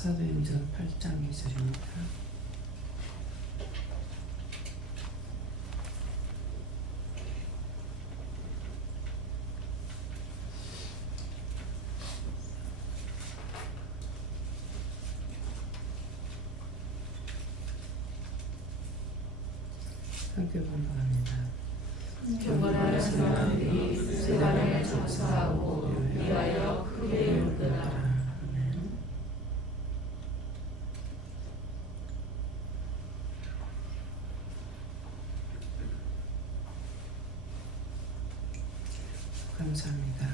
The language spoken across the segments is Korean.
사도행전 8장 2절입니다. 함께 공부합니다. 경건한 사람들이 세간에 전사하고 위하여 크게 울더라. 감사합니다.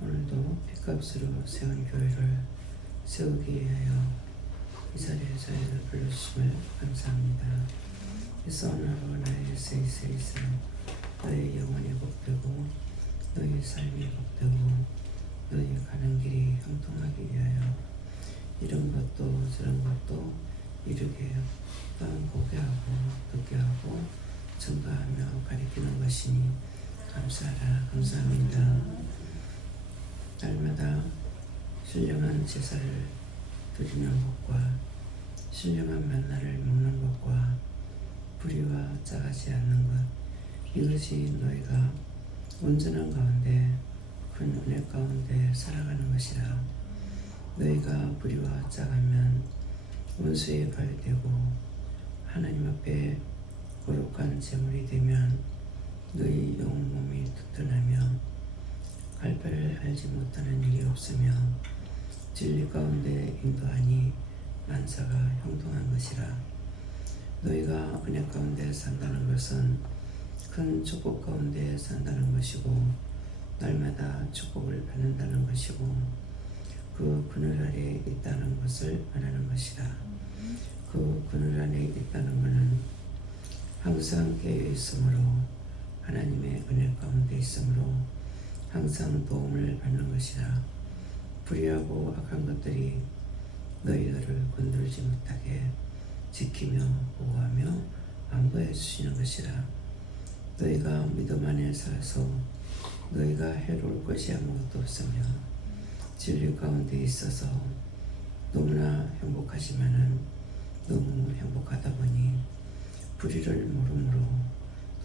오늘도 핏값으로 세운 교회를 세우기 위하여 이 자리에 저희를 불러주심을 감사합니다. 그래서 오늘 하루 나의 세이세이세 너의 영혼이 복되고 너의 삶이 복되고 너의 가는 길이 형통하기 위하여 이런 것도 저런 것도 이르게 또한 보게 하고 듣게 하고 증거하며 가리키는 것이니 감사하라. 감사합니다. 날마다 신령한 제사를 드리는 것과 신령한 만나를 먹는 것과 불의와 짜가지 않는 것, 이것이 너희가 온전한 가운데 큰 은혜 가운데 살아가는 것이라. 너희가 불의와 짜가면 원수의 발이 되고 하나님 앞에 거룩한 제물이 되면 너희 영 몸이 튼튼하며 갈 바를 알지 못하는 일이 없으며 진리 가운데 인도하니 만사가 형통한 것이라. 너희가 은혜 가운데 산다는 것은 큰 축복 가운데 산다는 것이고 날마다 축복을 받는다는 것이고 그 그늘 아래에 있다는 것을 말하는 것이라. 그 그늘 안에 있다는 것은 항상 깨어 있으므로 하나님의 은혜 가운데 있으므로 항상 도움을 받는 것이라. 불의하고 악한 것들이 너희들을 건드리지 못하게 지키며 보호하며 안보해 주시는 것이라. 너희가 믿음 안에 살아서 너희가 해로울 것이 아무것도 없으며 진리 가운데 있어서 너무나 행복하지만은 너무 행복하다 보니 불의를 모르므로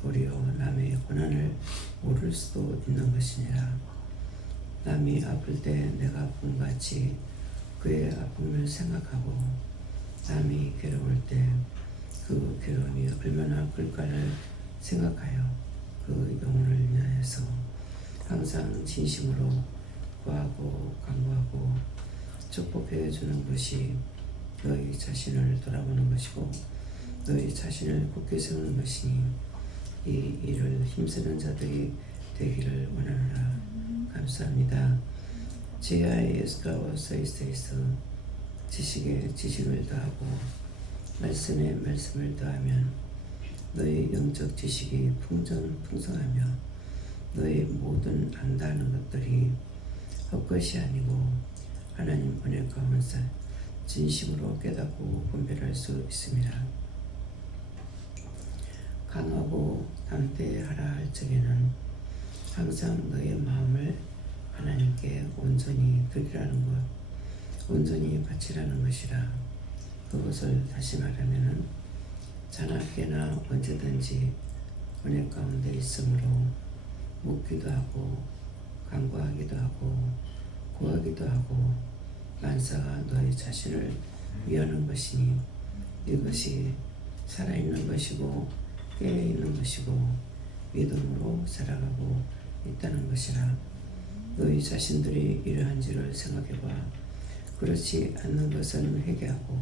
도리어 남의 고난을 모를 수도 있는 것이니라. 남이 아플 때 내가 아픔같이 그의 아픔을 생각하고 남이 괴로울 때 그 괴로움이 얼마나 클까를 생각하여 그 영혼을 위하여서 항상 진심으로 구하고 간구하고 축복해 주는 것이 너희 자신을 돌아보는 것이고 너희 자신을 굳게 세우는 것이니 이 일을 힘쓰는 자들이 되기를 원하노라. 감사합니다. 지혜의 예수가 세이세이서 지식에 지식을 더하고 말씀에 말씀을 더하면 너희 영적 지식이 풍성하며 너희 모든 안다는 것들이 헛것이 아니고 하나님 은혜 가운데 진심으로 깨닫고 분별할 수 있습니다. 강하고 담대하라 할 적에는 항상 너의 마음을 하나님께 온전히 드리라는 것, 온전히 바치라는 것이라. 그것을 다시 말하면은 자나깨나 언제든지 은혜 가운데 있으므로 묻기도 하고 간구하기도 하고 구하기도 하고 만사가 너희 자신을 위하는 것이니 이것이 살아있는 것이고 깨어있는 것이고 믿음으로 살아가고 있다는 것이라. 너희 자신들이 이러한지를 생각해봐. 그렇지 않는 것은 회개하고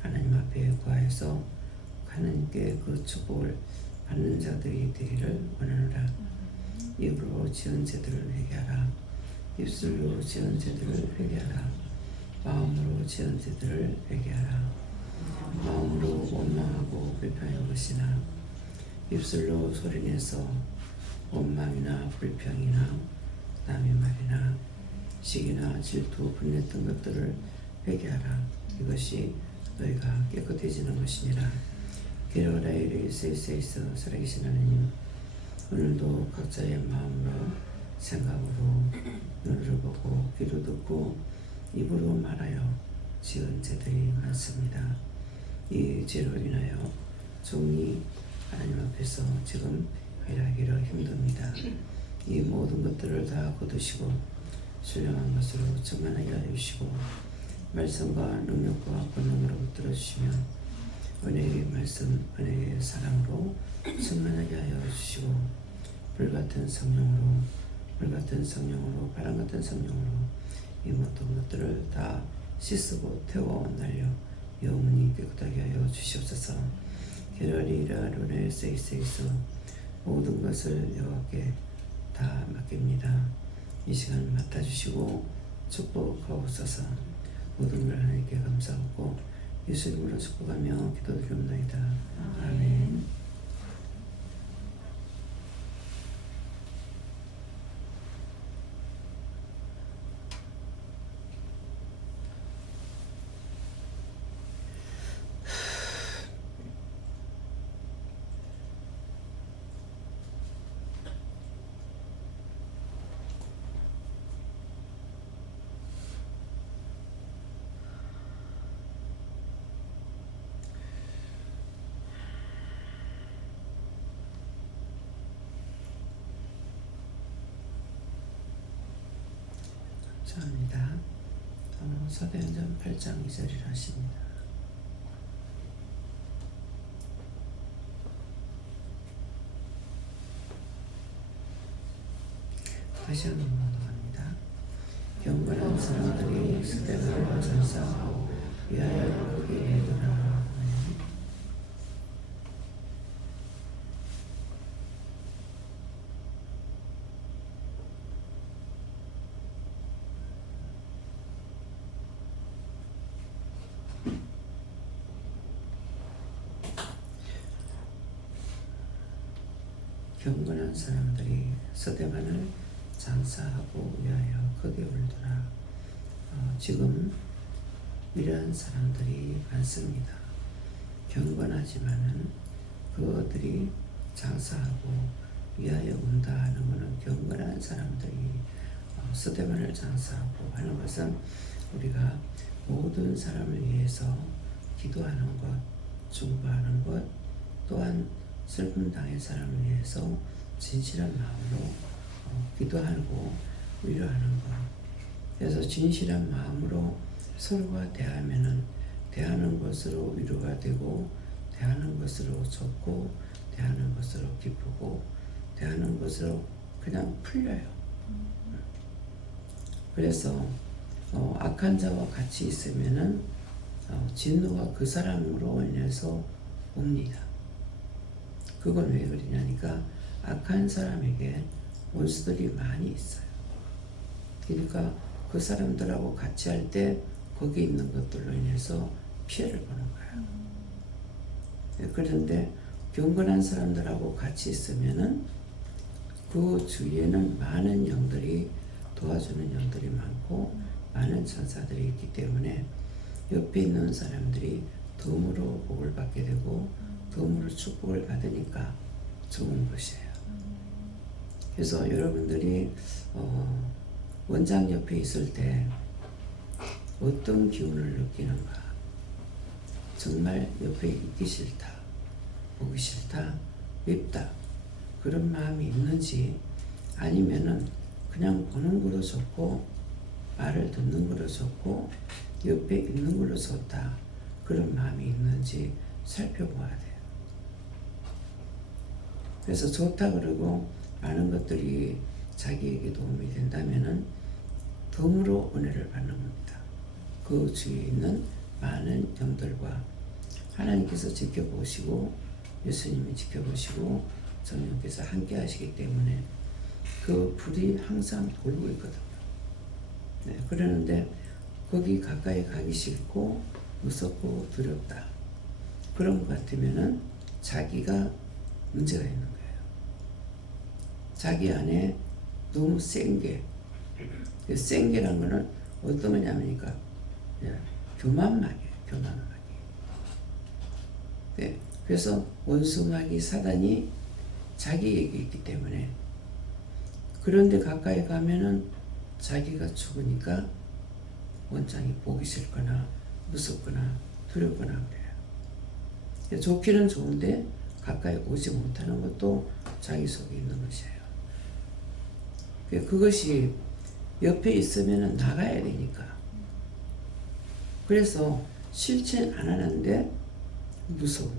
하나님 앞에 구하여서 하나님께 그 축복을 받는 자들이 되기를 원하노라. 입으로 지은 죄들을 회개하라. 입술로 지은 죄들을 회개하라. 마음으로 지은 죄들을 회개하라. 마음으로 원망하고 불평한 것이나 입술로 소리내서 원망이나 불평이나 남의 말이나 시기나 질투, 분냈던 것들을 회개하라. 이것이 너희가 깨끗해지는 것이니라. 기르라이리 세이세이서 살아계신 하나님, 오늘도 각자의 마음으로 생각으로 눈으로 보고 귀로 듣고 입으로 말하여 지은 죄들이 많습니다. 이 죄로 인하여 종이 하나님 앞에서 지금 일하기로 힘듭니다. 이 모든 것들을 다 거두시고 신령한 것으로 충만하게 하여 주시고 말씀과 능력과 권능으로 붙들어 주시며 은혜의 말씀, 은혜의 사랑으로 충만하게 하여 주시고 불같은 성령으로 바람같은 성령으로 이 모든 것들을 다 씻고 태워 날려 영원히 깨끗하게 하여 주시옵소서. 게라리라 루네 세이세이서 모든 것을 여호와께 다 맡깁니다. 이 시간 맡아주시고 축복하옵소서. 모든 걸 하나님께 감사하고 예수 이름으로 축복하며 기도드리옵나이다. 아멘. 감사합니다. 사도행전 8장 2절이라 하십니다. 다시 한번 넘어갑니다. 경건한 사람들이 스데반을 전사하고 위하여 그에게 이르라. 경건한 사람들이 스데반을 장사하고 위하여 크게 울더라. 지금 이러한 사람들이 많습니다. 경건하지만은 그들이 장사하고 위하여 운다 하는 것은 경건한 사람들이 스데반을 장사하고 하는 것은 우리가 모든 사람을 위해서 기도하는 것, 중보하는 것, 또한 슬픔 당한 사람을 위해서 진실한 마음으로 기도하고 위로하는 것. 그래서 진실한 마음으로 서로가 대하면은 대하는 것으로 위로가 되고 대하는 것으로 좋고 대하는 것으로 기쁘고 대하는 것으로 그냥 풀려요. 그래서 악한 자와 같이 있으면은 진노가 그 사람으로 인해서 옵니다. 그건 왜 그러냐니까 악한 사람에게 원수들이 많이 있어요. 그러니까 그 사람들하고 같이 할 때 거기 있는 것들로 인해서 피해를 보는 거예요. 그런데 경건한 사람들하고 같이 있으면은 그 주위에는 많은 영들이 도와주는 영들이 많고 많은 천사들이 있기 때문에 옆에 있는 사람들이 덤으로 복을 받게 되고 덤으로 축복을 받으니까 좋은 것이에요. 그래서 여러분들이 원장 옆에 있을 때 어떤 기운을 느끼는가? 정말 옆에 있기 싫다, 보기 싫다, 밉다 그런 마음이 있는지 아니면은 그냥 보는 거로 좋고 말을 듣는 거로 좋고 옆에 있는 걸로 좋다 그런 마음이 있는지 살펴봐야 돼요. 그래서 좋다 그러고 많은 것들이 자기에게 도움이 된다면은 덤으로 은혜를 받는 겁니다. 그 주위에 있는 많은 영들과 하나님께서 지켜보시고 예수님이 지켜보시고 성령께서 함께 하시기 때문에 그 불이 항상 돌고 있거든요. 네, 그러는데 거기 가까이 가기 싫고 무섭고 두렵다. 그런 것 같으면은 자기가 문제가 있는 거예요. 자기 안에 너무 센 게, 센 게란 거는 어떤 거냐면니까 교만마귀예요. 교만마귀. 네, 그래서 원수마귀 사단이 자기에게 있기 때문에 그런데 가까이 가면은 자기가 죽으니까 원장이 보기 싫거나 무섭거나 두렵거나 그래요. 좋기는 좋은데 가까이 오지 못하는 것도 자기 속에 있는 것이에요. 그것이 옆에 있으면 나가야 되니까. 그래서 실천 안 하는데 무서운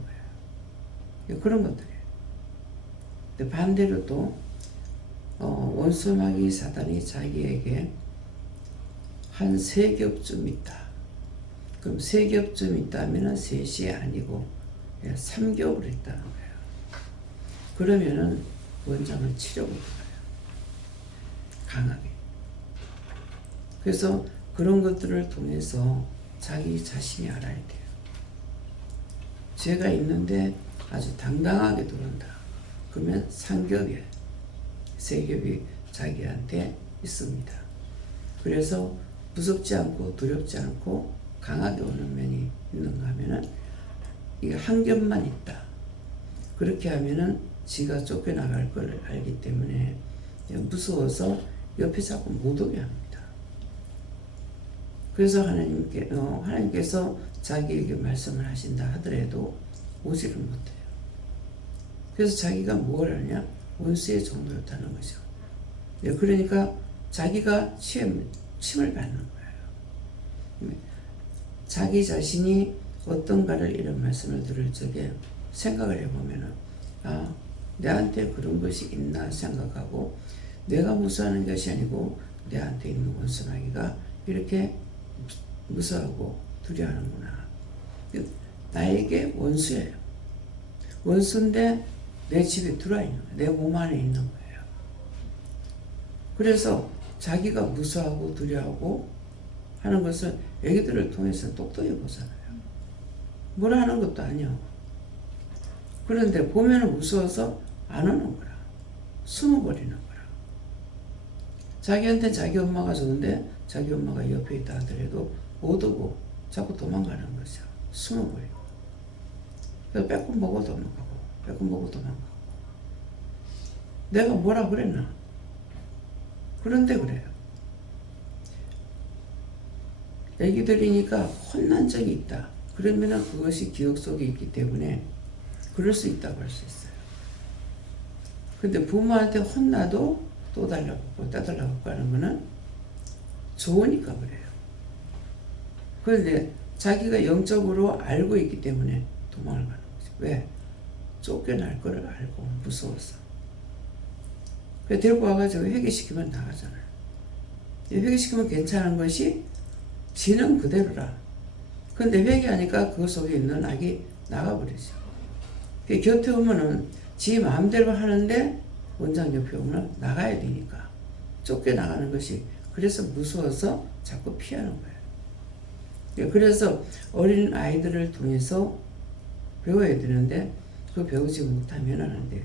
거예요. 그런 것들이에요. 근데 반대로 또 원수마귀 사단이 자기에게 한 3겹쯤 있다. 그럼 3겹쯤 있다면 3이 아니고 3겹을 있다는 거예요. 그러면은 원장을 치려고 들어요. 강하게. 그래서 그런 것들을 통해서 자기 자신이 알아야 돼요. 죄가 있는데 아주 당당하게 들어온다. 그러면 3겹이에요. 3겹이 자기한테 있습니다. 그래서 무섭지 않고 두렵지 않고 강하게 오는 면이 있는가 하면은 이게 한 겹만 있다. 그렇게 하면은 지가 쫓겨나갈 걸 알기 때문에 무서워서 옆에 자꾸 못 오게 합니다. 그래서 하나님께서 자기에게 말씀을 하신다 하더라도 오지를 못해요. 그래서 자기가 뭘 하냐? 원수의 종로를 타는 거죠. 그러니까 자기가 침을 받는 거예요. 자기 자신이 어떤가를 이런 말씀을 들을 적에 생각을 해보면은 내한테 그런 것이 있나 생각하고 내가 무서워하는 것이 아니고 내한테 있는 원수마귀가 이렇게 무서워하고 두려워하는구나. 나에게 원수예요. 원수인데 내 집에 들어와 있는 거예요. 내 몸 안에 있는 거예요. 그래서 자기가 무서워하고 두려워하고 하는 것을 애기들을 통해서 똑똑히 보잖아요. 뭐라 하는 것도 아니야. 그런데 보면 무서워서 안 오는 거라. 숨어버리는 거라. 자기한테 자기 엄마가 좋은데 자기 엄마가 옆에 있다 하더라도 못 오고 자꾸 도망가는 거죠. 숨어버리고. 그래서 빼꼼 보고 도망가고 빼꼼 보고 도망가고. 내가 뭐라 그랬나? 그런데 그래요. 애기들이니까 혼난 적이 있다. 그러면 그것이 기억 속에 있기 때문에 그럴 수 있다고 할 수 있어요. 근데 부모한테 혼나도 또 달라고 따달라고 하는 거는 좋으니까 그래요. 그런데 자기가 영적으로 알고 있기 때문에 도망을 가는 거죠. 왜? 쫓겨날 거를 알고 무서워서. 그래서 데리고 와가지고 회개시키면 나가잖아요. 회개시키면 괜찮은 것이 지는 그대로라. 근데 회개하니까 그 속에 있는 악이 나가버리죠. 곁에 오면은 지 마음대로 하는데 원장 옆에 오면 나가야 되니까 쫓겨나가는 것이 그래서 무서워서 자꾸 피하는 거예요. 그래서 어린 아이들을 통해서 배워야 되는데 그 배우지 못하면 안 돼요.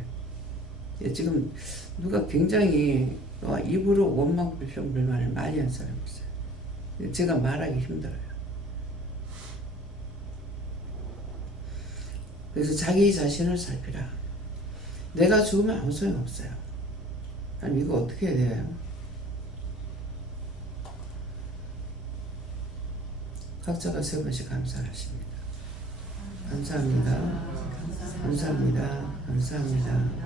지금 누가 굉장히 입으로 원망 불평 불만을 많이 한 사람이 있어요. 제가 말하기 힘들어요. 그래서 자기 자신을 살피라. 내가 죽으면 아무 소용 없어요. 아니 이거 어떻게 해야 돼요? 각자가 3번씩 감사하십니다. 감사합니다. 감사합니다. 감사합니다.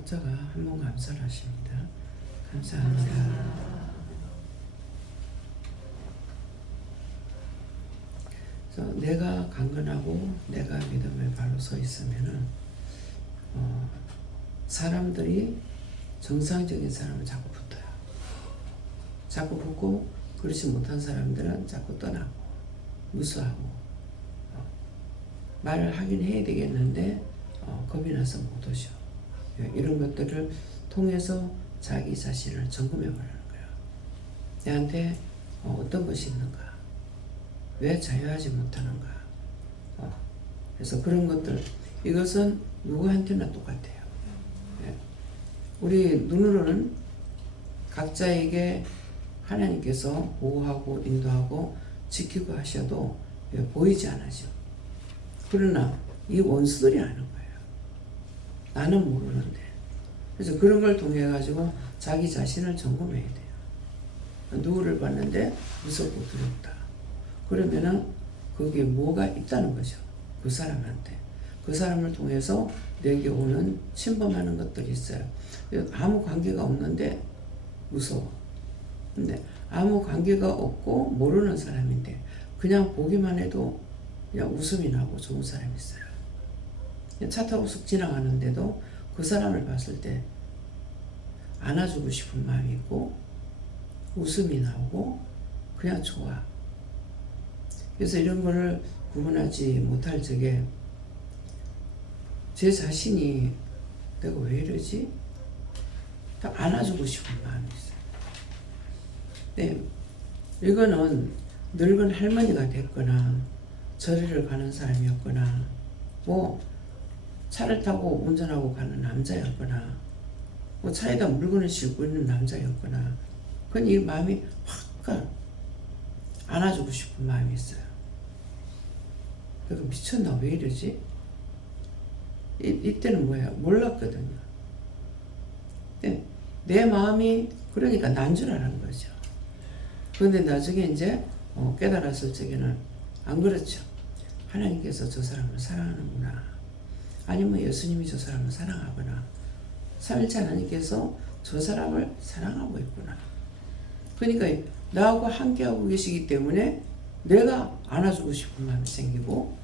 각자가 한 번 감사를 하십니다. 감사합니다. 그래서 내가 강건하고 내가 믿음에 바로 서 있으면은 사람들이 정상적인 사람은 자꾸 붙어요. 자꾸 붙고 그렇지 못한 사람들은 자꾸 떠나고 무수하고 말을 하긴 해야 되겠는데 겁이 나서 못 오셔. 이런 것들을 통해서 자기 자신을 점검해 보라는 거예요. 내한테 어떤 것이 있는가? 왜 자유하지 못하는가? 그래서 그런 것들, 이것은 누구한테나 똑같아요. 우리 눈으로는 각자에게 하나님께서 보호하고 인도하고 지키고 하셔도 보이지 않아죠. 그러나 이 원수들이 아는 거예요. 나는 모르는데. 그래서 그런 걸 통해 가지고 자기 자신을 점검해야 돼요. 누구를 봤는데 무섭고 두렵다. 그러면은 거기에 뭐가 있다는 거죠. 그 사람한테. 그 사람을 통해서 내게 오는 침범하는 것들이 있어요. 아무 관계가 없는데 무서워. 근데 아무 관계가 없고 모르는 사람인데 그냥 보기만 해도 그냥 웃음이 나고 좋은 사람이 있어요. 차 타고 쑥 지나가는데도 그 사람을 봤을 때 안아주고 싶은 마음이 있고 웃음이 나오고 그냥 좋아. 그래서 이런 거를 구분하지 못할 적에 제 자신이 내가 왜 이러지? 딱 안아주고 싶은 마음이 있어요. 네, 이거는 늙은 할머니가 됐거나 절에를 가는 사람이었거나 뭐 차를 타고 운전하고 가는 남자였거나 뭐 차에다 물건을 싣고 있는 남자였거나 그건 이 마음이 확 가. 안아주고 싶은 마음이 있어요. 내가 미쳤나 왜 이러지? 이때는 뭐야? 몰랐거든요. 내 마음이 그러니까 난 줄 아는 거죠. 그런데 나중에 이제 깨달았을 적에는 안 그렇죠. 하나님께서 저 사람을 사랑하는구나. 아니면 예수님이 저 사람을 사랑하거나 삼일체 하나님께서 저 사람을 사랑하고 있구나. 그러니까 나하고 함께하고 계시기 때문에 내가 안아주고 싶은 마음이 생기고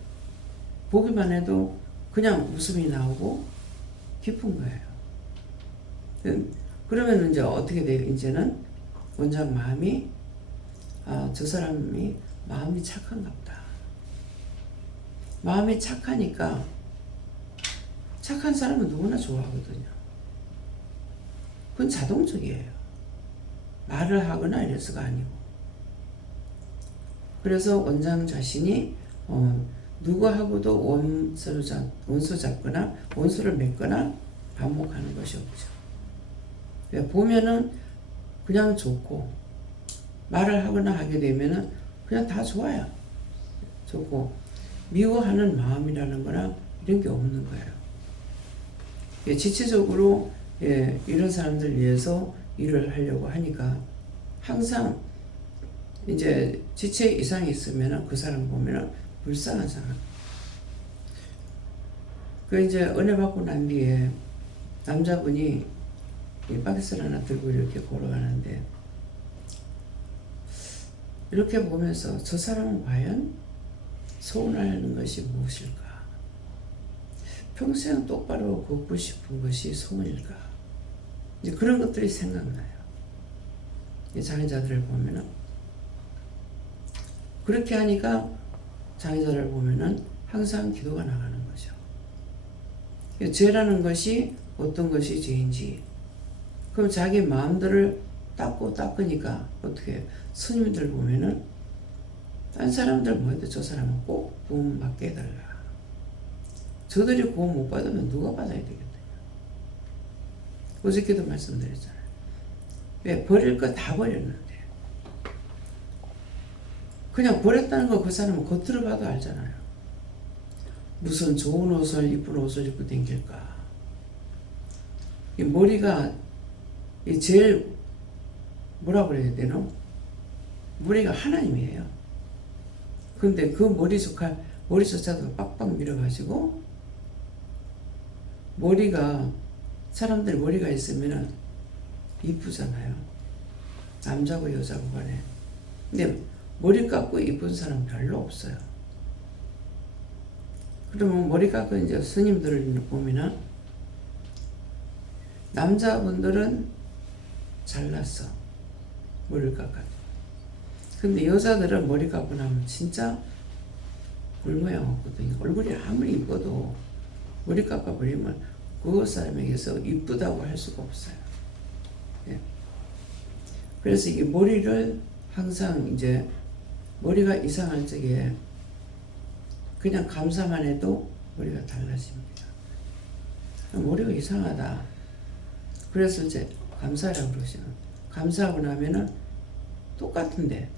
보기만 해도 그냥 웃음이 나오고 기쁜 거예요. 그러면 이제 어떻게 돼요? 이제는 원장 마음이 저 사람이 마음이 착한가 보다. 마음이 착하니까 착한 사람은 누구나 좋아하거든요. 그건 자동적이에요. 말을 하거나 이래서가 아니고. 그래서 원장 자신이 누구하고도 원수 잡거나 원수를 맺거나 반목하는 것이 없죠. 보면은 그냥 좋고 말을 하거나 하게 되면은 그냥 다 좋아요. 좋고 미워하는 마음이라는 거나 이런 게 없는 거예요. 지체적으로 이런 사람들 위해서 일을 하려고 하니까 항상 이제 지체 이상이 있으면 그 사람 보면 불쌍한 사람. 그 이제 은혜 받고 난 뒤에 남자분이 이 바켓을 하나 들고 이렇게 걸어가는데 이렇게 보면서 저 사람은 과연 소원하는 것이 무엇일까? 평생 똑바로 걷고 싶은 것이 소원일까? 이제 그런 것들이 생각나요. 이 장애자들을 보면은 그렇게 하니까 장애자를 보면은 항상 기도가 나가는 거죠. 죄라는 것이 어떤 것이 죄인지 그럼 자기 마음들을 닦으니까 어떻게 스님들 보면은 딴 사람들 뭐해도 저 사람은 꼭 구원 받게 해달라. 저들이 구원 못 받으면 누가 받아야 되겠다. 어저께도 말씀드렸잖아요. 왜 버릴 거 다 버렸는데 그냥 버렸다는 거 그 사람은 겉으로 봐도 알잖아요. 무슨 좋은 옷을 이쁜 옷을 입고 다닐까. 이 머리가 이 제일 뭐라 그래야 되나? 머리가 하나님이에요. 근데 그 머리조차도 빡빡 밀어가지고 머리가 사람들이 머리가 있으면은 이쁘잖아요. 남자고 여자고 간에. 근데 머리 깎고 이쁜 사람 별로 없어요. 그러면 머리 깎고 이제 스님들을 보면은 남자분들은 잘났어. 머리를 깎아도. 근데 여자들은 머리 깎고 나면 진짜 굴모양 없거든요. 얼굴이 아무리 이뻐도 머리 깎아버리면 그 사람에게서 이쁘다고 할 수가 없어요. 예. 그래서 이 머리를 항상 이제 머리가 이상할 적에 그냥 감사만 해도 머리가 달라집니다. 머리가 이상하다. 그래서 이제 감사라고 그러죠. 감사하고 나면은 똑같은데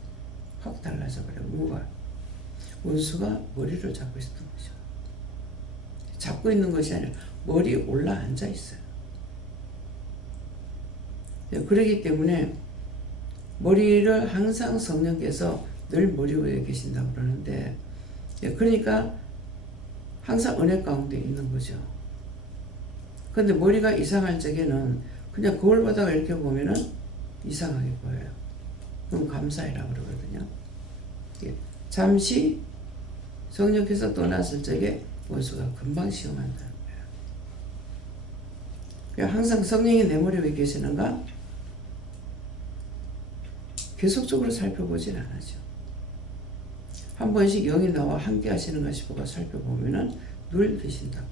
확 달라져 버려요. 뭐가? 원수가 머리를 잡고 있었던 거죠. 잡고 있는 것이 아니라 머리에 올라 앉아 있어요. 그렇기 때문에 머리를 항상 성령께서 늘 머리 위에 계신다고 그러는데, 그러니까 항상 은혜 가운데 있는 거죠. 근데 머리가 이상할 적에는 그냥 거울 보다가 이렇게 보면은 이상하게 보여요. 그럼 감사해라고 그러거든요. 잠시 성령께서 떠났을 적에 원수가 금방 시험한다는 거예요. 그러니까 항상 성령이 내 머리 위에 계시는가? 계속적으로 살펴보진 않아죠. 한 번씩 영이 나와 함께 하시는가 싶어가 살펴보면은 늘 계신다고.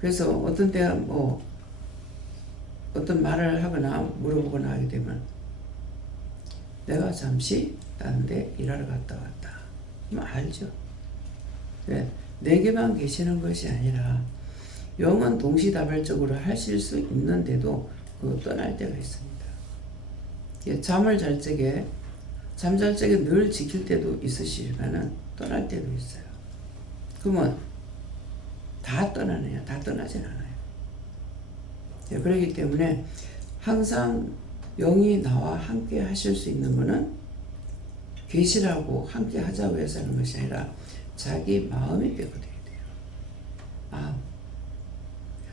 그래서 어떤 때야 뭐 어떤 말을 하거나 물어보거나 하게 되면 내가 잠시 다른 데 일하러 갔다 왔다. 그럼 알죠. 네, 내게만 계시는 것이 아니라 영은 동시다발적으로 하실 수 있는데도 그 떠날 때가 있습니다. 잠을 잘 적에 잠잘 적에 늘 지킬 때도 있으시지만은 떠날 때도 있어요. 그러면 다 떠나네요. 다 떠나진 않아요. 그렇기 때문에 항상 영이 나와 함께 하실 수 있는 것은 계시라고 함께 하자고 해서 하는 것이 아니라 자기 마음이 빼고돼야 돼요. 마음.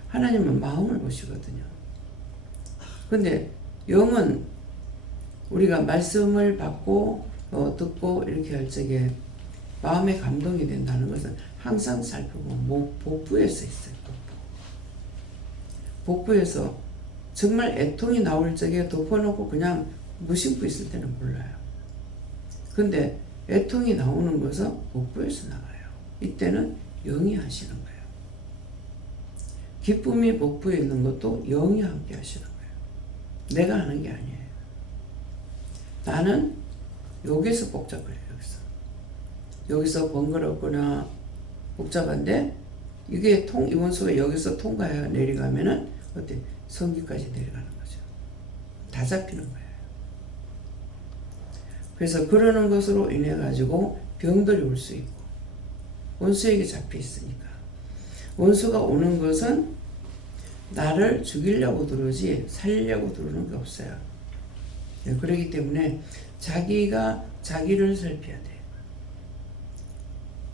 하나님은 마음을 보시거든요. 근데 영은 우리가 말씀을 받고 듣고 이렇게 할 적에 마음에 감동이 된다는 것은 항상 살펴보면 복부에 써 있어요. 복부에서 정말 애통이 나올 적에 덮어놓고 그냥 무심코 있을 때는 몰라요. 근데 애통이 나오는 것은 복부에서 나와요. 이때는 영이 하시는 거예요. 기쁨이 복부에 있는 것도 영이 함께 하시는 거예요. 내가 하는 게 아니에요. 나는 여기서 복잡해요. 여기서 번거롭거나 복잡한데 이게 이 원수가 여기서 통과해 내려가면은 어때? 성기까지 내려가는 거죠. 다 잡히는 거예요. 그래서 그러는 것으로 인해 가지고 병들이 올 수 있고 원수에게 잡혀 있으니까 원수가 오는 것은 나를 죽이려고 들어오지 살리려고 들어오는 게 없어요. 그렇기 때문에 자기가 자기를 살펴야 돼요.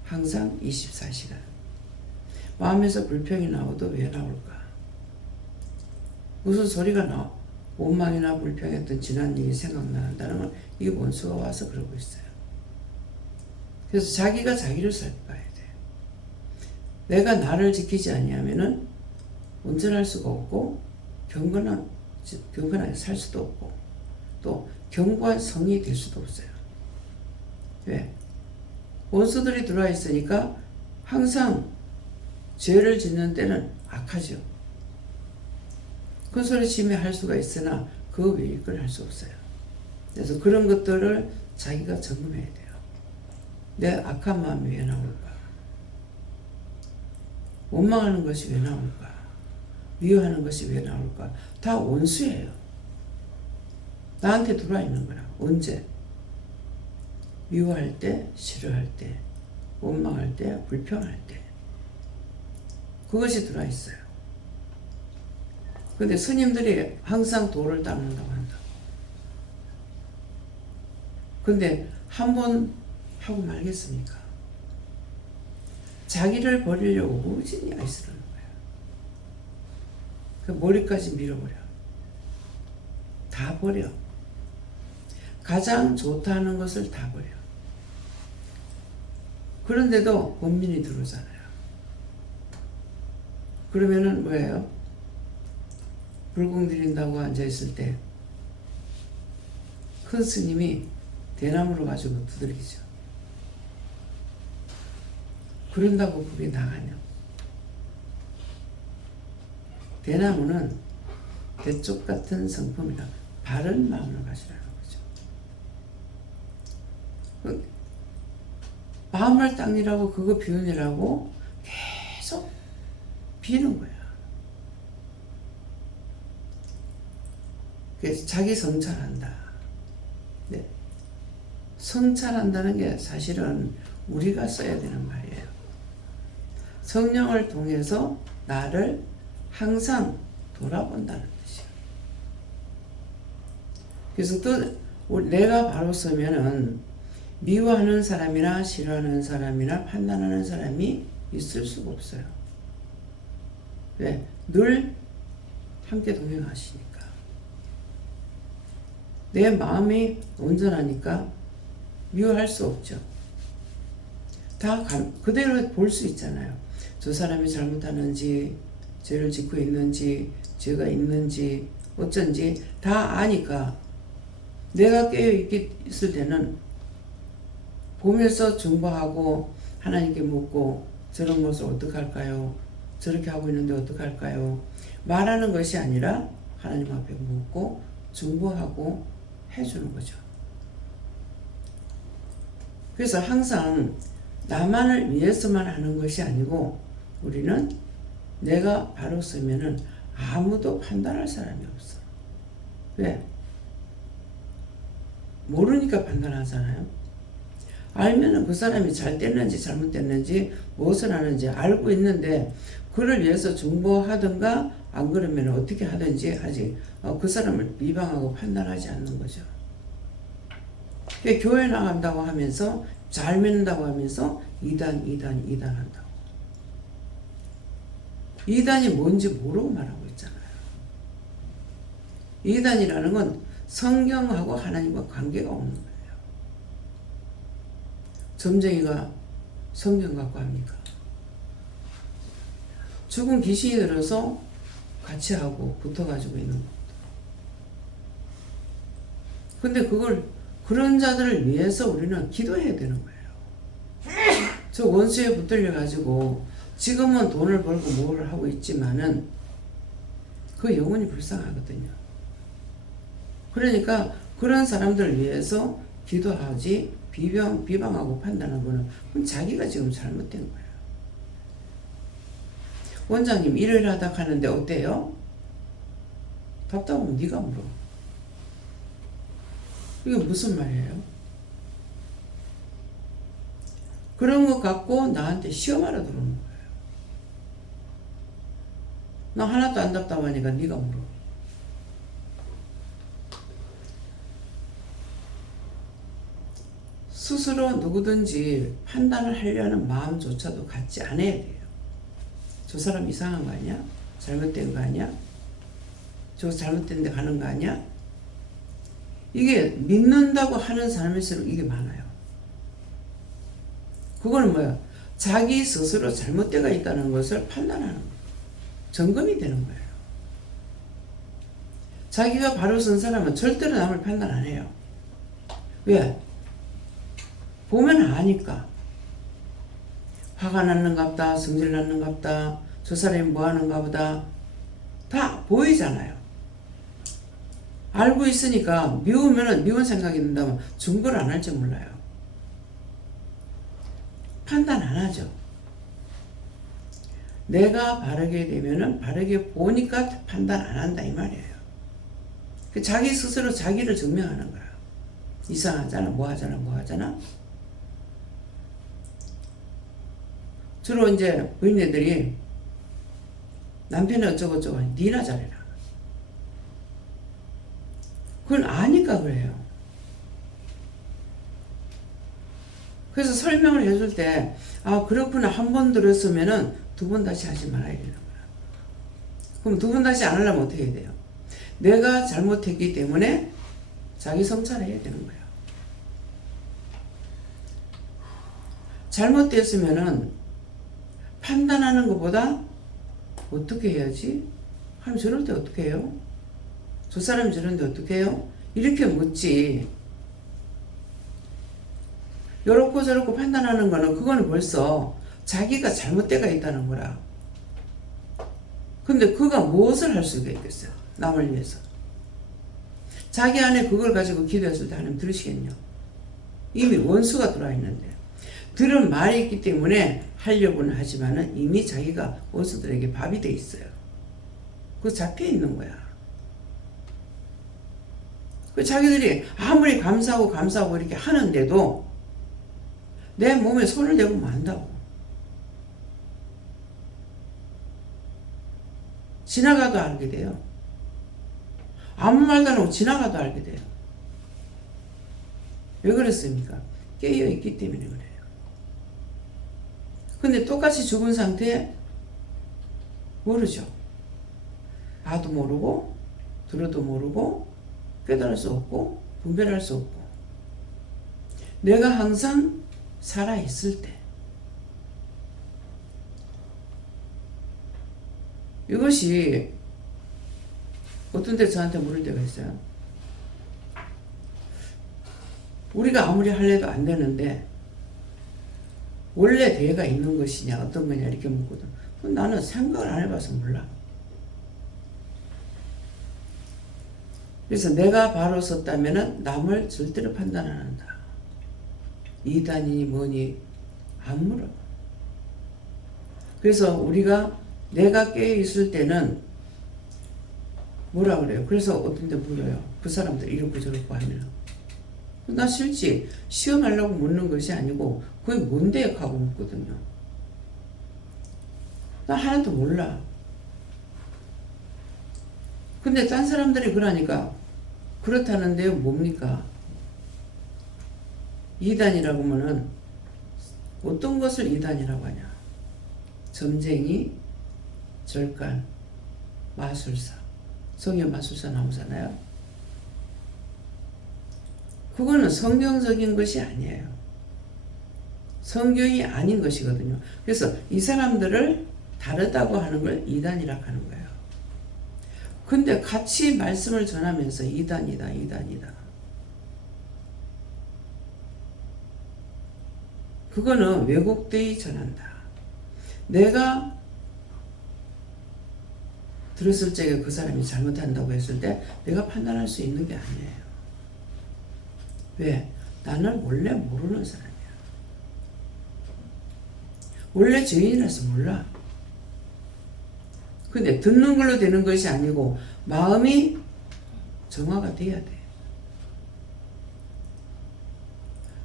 항상 24시간. 마음에서 불평이 나와도 왜 나올까? 무슨 소리가 나와? 원망이나 불평했던 지난 일이 생각난다는 건 이게 원수가 와서 그러고 있어요. 그래서 자기가 자기를 살펴봐야 돼. 내가 나를 지키지 아니하면은 온전할 수가 없고 경건하게 살 수도 없고 또 견고한 성이 될 수도 없어요. 왜? 원수들이 들어와 있으니까 항상 죄를 짓는 때는 악하죠. 큰 소리 치며 할 수가 있으나 그 외의 걸 할 수 없어요. 그래서 그런 것들을 자기가 점검해야 돼요. 내 악한 마음이 왜 나올까? 원망하는 것이 왜 나올까? 미워하는 것이 왜 나올까? 다 원수예요. 나한테 들어와 있는 거라. 언제? 미워할 때, 싫어할 때, 원망할 때, 불평할 때. 그것이 들어와 있어요. 근데 스님들이 항상 도를 닦는다고 한다고. 근데 한 번 하고 말겠습니까? 자기를 버리려고 무진히 애쓰는 거예요. 그 머리까지 밀어버려. 다 버려. 가장 좋다는 것을 다 버려. 그런데도 범민이 들어오잖아요. 그러면은 뭐예요? 불공 드린다고 앉아있을 때 큰 스님이 대나무로 가지고 두들기죠. 그런다고 불이 나가냐? 대나무는 대쪽 같은 성품이라 바른 마음을 가지라는 거죠. 마음을 닦으라고 그거 비우느라고 계속 비는 거야. 그래서 자기 성찰한다. 네. 성찰한다는 게 사실은 우리가 써야 되는 말이에요. 성령을 통해서 나를 항상 돌아본다는 뜻이에요. 그래서 또 내가 바로 서면은 미워하는 사람이나 싫어하는 사람이나 판단하는 사람이 있을 수가 없어요. 왜? 늘 함께 동행하시니까. 내 마음이 온전하니까 미워할 수 없죠. 다 그대로 볼 수 있잖아요. 저 사람이 잘못하는지, 죄를 짓고 있는지, 죄가 있는지, 어쩐지 다 아니까 내가 깨어있을 때는 보면서 중보하고 하나님께 묻고 저런 것을 어떡할까요? 저렇게 하고 있는데 어떡할까요? 말하는 것이 아니라 하나님 앞에 묻고 중보하고 해주는 거죠. 그래서 항상 나만을 위해서만 하는 것이 아니고 우리는 내가 바로 서면은 아무도 판단할 사람이 없어. 왜? 모르니까 판단하잖아요. 알면은 그 사람이 잘 됐는지 잘못됐는지 무엇을 하는지 알고 있는데 그를 위해서 중보하든가 안 그러면 어떻게 하든지 하지 그 사람을 비방하고 판단하지 않는 거죠. 교회 나간다고 하면서 잘 믿는다고 하면서 이단 한다고. 이단이 뭔지 모르고 말하고 있잖아요. 이단이라는 건 성경하고 하나님과 관계가 없는 거예요. 점쟁이가 성경 갖고 합니까? 죽은 귀신이 들어서 같이 하고 붙어가지고 있는 겁니다. 근데 그런 자들을 위해서 우리는 기도해야 되는 거예요. 저 원수에 붙들려가지고 지금은 돈을 벌고 뭘 하고 있지만은 그 영혼이 불쌍하거든요. 그러니까 그런 사람들을 위해서 기도하지 비방하고 판단하는 거는 그럼 자기가 지금 잘못된 거예요. 원장님 일을 하다 하는데 어때요? 답답하면 네가 물어. 이게 무슨 말이에요? 그런 것 갖고 나한테 시험하러 들어오는 거예요. 나 하나도 안 답답하니까 네가 물어. 스스로 누구든지 판단을 하려는 마음조차도 갖지 않아야 돼요. 저 사람 이상한 거 아니야? 잘못된 거 아니야? 저 잘못된 데 가는 거 아니야? 이게 믿는다고 하는 사람일수록 이게 많아요. 그거는 뭐야? 자기 스스로 잘못되어 있다는 것을 판단하는 거예요. 점검이 되는 거예요. 자기가 바로 선 사람은 절대로 남을 판단 안 해요. 왜? 보면 아니까. 화가 났는갑다, 성질 났는갑다, 저 사람이 뭐 하는가 보다. 다 보이잖아요. 알고 있으니까 미우면은 미운 생각이 든다면 중보를 안 할지 몰라요. 판단 안 하죠. 내가 바르게 되면은 바르게 보니까 판단 안 한다 이 말이에요. 자기 스스로 자기를 증명하는 거야. 이상하잖아, 뭐 하잖아. 주로 이제 부인네들이 남편이 어쩌고저쩌고 하니 니나 잘해라. 그건 아니까 그래요. 그래서 설명을 해줄 때, 아, 그렇구나. 한 번 들었으면은 두 번 다시 하지 말아야 되는 거야. 그럼 두 번 다시 안 하려면 어떻게 해야 돼요? 내가 잘못했기 때문에 자기 성찰해야 되는 거예요. 잘못됐으면은 판단하는 것보다 어떻게 해야지? 하면 저럴 때 어떻게 해요? 저 사람이 저런데 어떻게 해요? 이렇게 묻지. 요렇고 저렇고 판단하는 거는 그거는 벌써 자기가 잘못되가 있다는 거라. 근데 그가 무엇을 할 수가 있겠어요? 남을 위해서. 자기 안에 그걸 가지고 기도했을 때 하나님 들으시겠냐? 이미 원수가 들어와 있는데. 들은 말이 있기 때문에 하려고는 하지만은 이미 자기가 원수들에게 밥이 돼 있어요. 그거 잡혀 있는 거야. 그 자기들이 아무리 감사하고 이렇게 하는데도 내 몸에 손을 대보면 안다고. 지나가도 알게 돼요. 아무 말도 안 하고 지나가도 알게 돼요. 왜 그랬습니까? 깨어있기 때문에 그래요. 근데 똑같이 죽은 상태에 모르죠. 봐도 모르고 들어도 모르고 깨달을 수 없고 분별할 수 없고 내가 항상 살아있을 때 이것이 어떤 데 저한테 물을 때가 있어요. 우리가 아무리 하려도 안 되는데 원래 대가 있는 것이냐 어떤 거냐 이렇게 묻거든. 나는 생각을 안 해봐서 몰라. 그래서 내가 바로 섰다면은 남을 절대로 판단 안 한다. 이단이니 뭐니 안 물어. 그래서 우리가 내가 깨어 있을 때는 뭐라 그래요? 그래서 어떤 데 물어요. 그 사람들 이렇고 저렇고 하면 나 실지 시험하려고 묻는 것이 아니고 그게 뭔데 하고 묻거든요. 나 하나도 몰라. 근데 딴 사람들이 그러니까 그렇다는데요 뭡니까? 이단이라고 하면은 어떤 것을 이단이라고 하냐? 점쟁이, 절간, 마술사. 성경 마술사 나오잖아요. 그거는 성경적인 것이 아니에요. 성경이 아닌 것이거든요. 그래서 이 사람들을 다르다고 하는 걸 이단이라고 하는 거예요. 근데 같이 말씀을 전하면서 이단이다. 그거는 왜곡되이 전한다. 내가 들었을 적에 그 사람이 잘못한다고 했을 때 내가 판단할 수 있는 게 아니에요. 왜? 나는 원래 모르는 사람이야. 원래 죄인이라서 몰라. 근데 듣는 걸로 되는 것이 아니고 마음이 정화가 돼야 돼.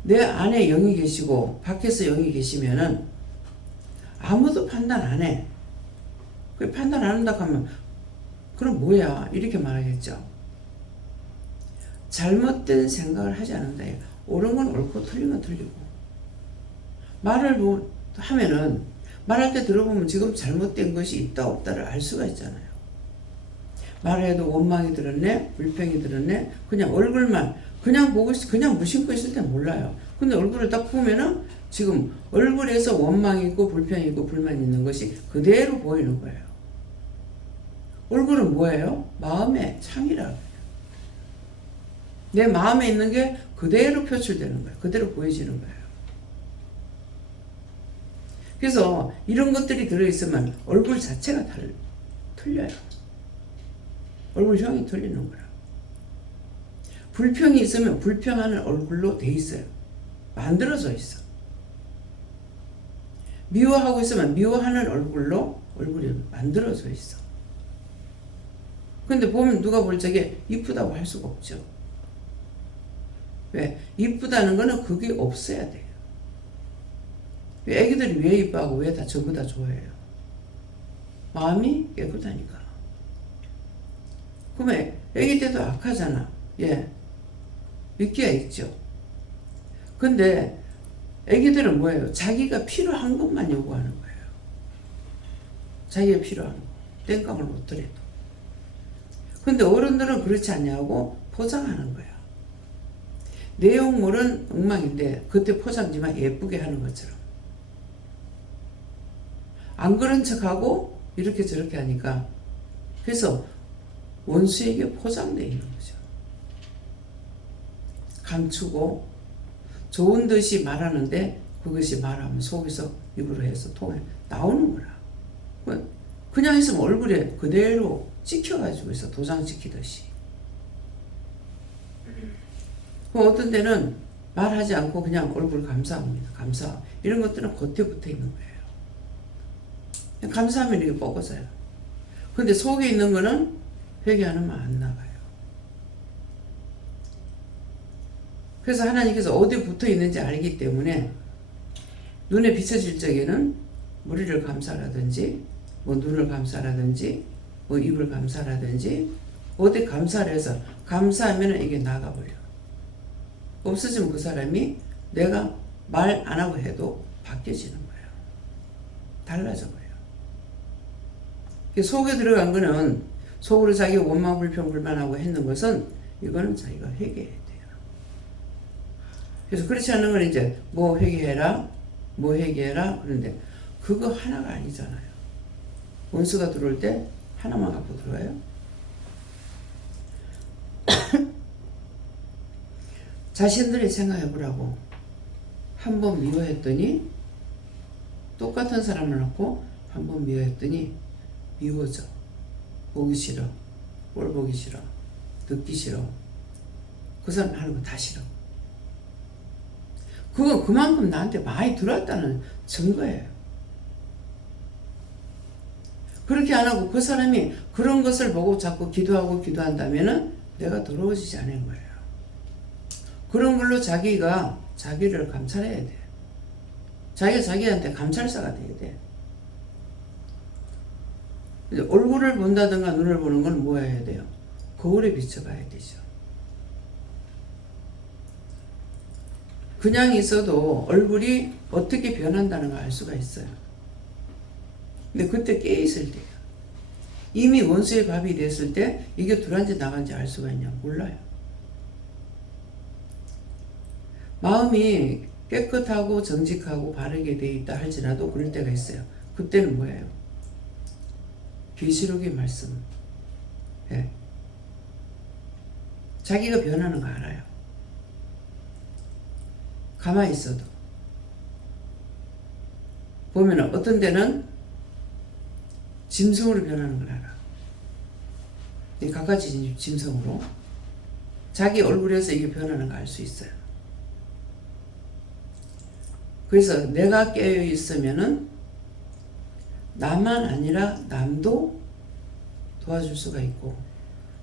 내 안에 영이 계시고 밖에서 영이 계시면은 아무도 판단 안 해. 그 판단 안 한다고 하면 그럼 뭐야? 이렇게 말하겠죠. 잘못된 생각을 하지 않는다. 옳은 건 옳고 틀린 건 틀리고. 말을 하면은 말할 때 들어보면 지금 잘못된 것이 있다 없다를 알 수가 있잖아요. 말해도 원망이 들었네, 불평이 들었네, 그냥 얼굴만 그냥 보고 그냥 무심코 있을 땐 몰라요. 근데 얼굴을 딱 보면은 지금 얼굴에서 원망이 있고 불평이 있고 불만이 있는 것이 그대로 보이는 거예요. 얼굴은 뭐예요? 마음의 창이라고 해요. 내 마음에 있는 게 그대로 표출되는 거예요. 그대로 보여지는 거예요. 그래서 이런 것들이 들어있으면 얼굴 자체가 틀려요. 얼굴형이 틀리는 거야. 불평이 있으면 불평하는 얼굴로 돼 있어요. 만들어져 있어. 미워하고 있으면 미워하는 얼굴로 얼굴이 만들어져 있어. 근데 보면 누가 볼 적에 이쁘다고 할 수가 없죠. 왜? 이쁘다는 거는 그게 없어야 돼요. 애기들이 왜 이뻐하고 왜 다 전부 다 좋아해요? 마음이 깨끗하니까. 그러면 애기 때도 악하잖아. 예. 믿기가 있죠. 근데 애기들은 뭐예요? 자기가 필요한 것만 요구하는 거예요. 자기가 필요한 거. 땡깡을 놓더라도. 근데 어른들은 그렇지 않냐고 포장하는 거야. 내용물은 엉망인데 겉에 포장지만 예쁘게 하는 것처럼. 안 그런 척하고 이렇게 저렇게 하니까 그래서 원수에게 포장되어 있는 거죠. 감추고 좋은 듯이 말하는데 그것이 말하면 속에서 입으로 해서 통해 나오는 거라. 그냥 있으면 얼굴에 그대로 찍혀가지고 있어. 도장 찍히듯이. 어떤 데는 말하지 않고 그냥 얼굴 감사합니다. 감사. 이런 것들은 겉에 붙어 있는 거예요. 그냥 감사하면 이게 뻗어져요. 근데 속에 있는 거는 회개 안 하면 안 나가요. 그래서 하나님께서 어디 붙어 있는지 알기 때문에 눈에 비춰질 적에는 머리를 감싸라든지 뭐 눈을 감싸라든지 뭐 입을 감싸라든지 어디 감싸를 해서 감싸면 이게 나가버려. 없어지면 그 사람이 내가 말 안 하고 해도 바뀌어지는 거예요. 달라져 버려요. 속에 들어간 거는 속으로 자기가 원망 불평 불만하고 했는 것은 이거는 자기가 회개해야 돼요. 그래서 그렇지 않은 건 이제 뭐 회개해라 뭐 회개해라 그런데 그거 하나가 아니잖아요. 원수가 들어올 때 하나만 갖고 들어와요. 자신들이 생각해 보라고. 한 번 미워했더니 똑같은 사람을 놓고 한 번 미워했더니 미워져. 보기 싫어. 꼴 보기 싫어. 듣기 싫어. 그 사람 하는 거 다 싫어. 그건 그만큼 나한테 많이 들어왔다는 증거예요. 그렇게 안 하고 그 사람이 그런 것을 보고 자꾸 기도한다면은 내가 더러워지지 않은 거예요. 그런 걸로 자기가 자기를 감찰해야 돼. 자기가 자기한테 감찰사가 돼야 돼. 얼굴을 본다든가 눈을 보는 건 뭐 해야 돼요? 거울에 비춰봐야 되죠. 그냥 있어도 얼굴이 어떻게 변한다는 걸 알 수가 있어요. 근데 그때 깨있을 때요. 이미 원수의 밥이 됐을 때 이게 들어간지 나간지 알 수가 있냐? 몰라요. 마음이 깨끗하고 정직하고 바르게 돼 있다 할지라도 그럴 때가 있어요. 그때는 뭐예요? 계시록의 말씀. 예. 자기가 변하는 거 알아요. 가만히 있어도. 보면은 어떤 데는 짐승으로 변하는 걸 알아. 갖가지 짐승으로. 자기 얼굴에서 이게 변하는 거 알 수 있어요. 그래서 내가 깨어 있으면은 나만 아니라 남도 도와줄 수가 있고,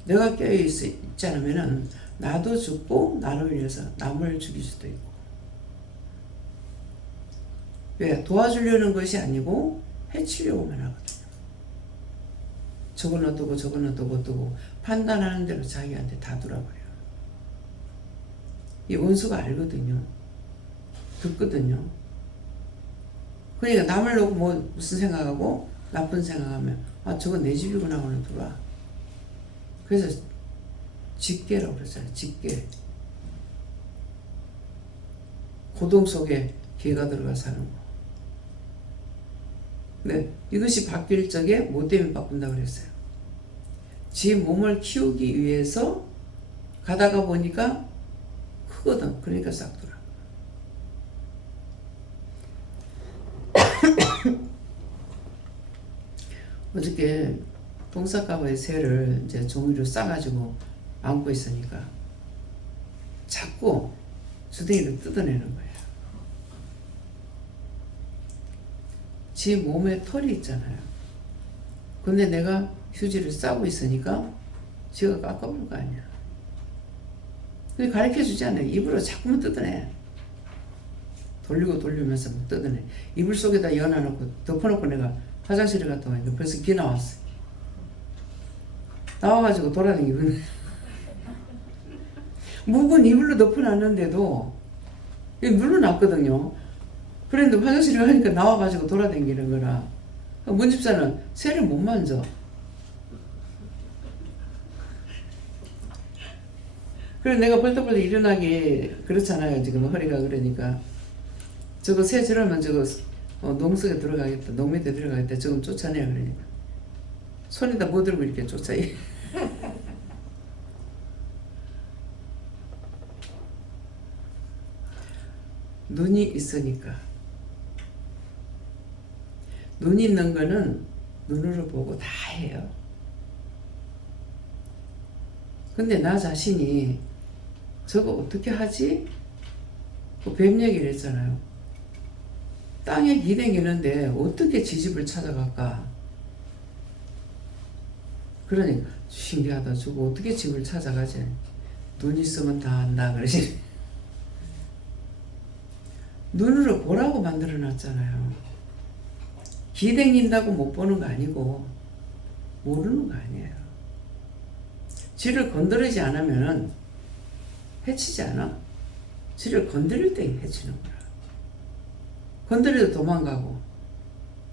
내가 깨어 있지 않으면은 나도 죽고 나를 위해서 남을 죽일 수도 있고. 왜? 도와주려는 것이 아니고 해치려고만 하거든요. 저건 어떠고 저건 어떠고 판단하는 대로 자기한테 다 돌아버려요. 이 원수가 알거든요. 듣거든요. 그러니까 남을 놓고 뭐 무슨 생각하고 나쁜 생각하면 저건 내 집이구나 하고는 들어와. 그래서 직계라고 그러잖아요. 직계. 고동 속에 개가 들어가 사는 거. 근데 이것이 바뀔 적에 뭐 때문에 바꾼다고 그랬어요? 지 몸을 키우기 위해서 가다가 보니까 크거든. 그러니까 싹 돌아. 어저께 똥싸가버의 새를 이제 종이로 싸가지고 안고 있으니까 자꾸 주둥이를 뜯어내는 거예요. 지 몸에 털이 있잖아요. 근데 내가 휴지를 싸고 있으니까 지가 깎아볼 거 아니야. 근데 가르쳐 주지 않아요. 입으로 자꾸만 뜯어내. 돌리면서 뜯어내. 이불 속에다 연어놓고 덮어놓고 내가 화장실에 갔다 오니까 벌써 기 나왔어. 나와가지고 돌아다니고. 묵은 이불로 덮어놨는데도 눌러놨거든요. 그런데 화장실에 가니까 나와가지고 돌아다니는 거라. 문집사는 새를 못 만져. 그래서 내가 벌떡벌떡 일어나기 그렇잖아요. 지금 허리가 그러니까. 저거 새 저러면 저거 농속에 들어가겠다. 농 밑에 들어가겠다. 저건 쫓아내야 그러니까. 손에다 뭐 들고 이렇게 쫓아. 눈이 있으니까. 눈 있는 거는 눈으로 보고 다 해요. 근데 나 자신이 저거 어떻게 하지? 그 뱀 얘기를 했잖아요. 땅에 기댕기는데 어떻게 지집을 찾아갈까? 그러니까 신기하다. 저거 어떻게 집을 찾아가지? 눈 있으면 다 안다 그러지. 눈으로 보라고 만들어 놨잖아요. 기댕긴다고 못 보는 거 아니고 모르는 거 아니에요. 쥐를 건드리지 않으면 해치지 않아. 쥐를 건드릴 때 해치는 거야. 건드려도 도망가고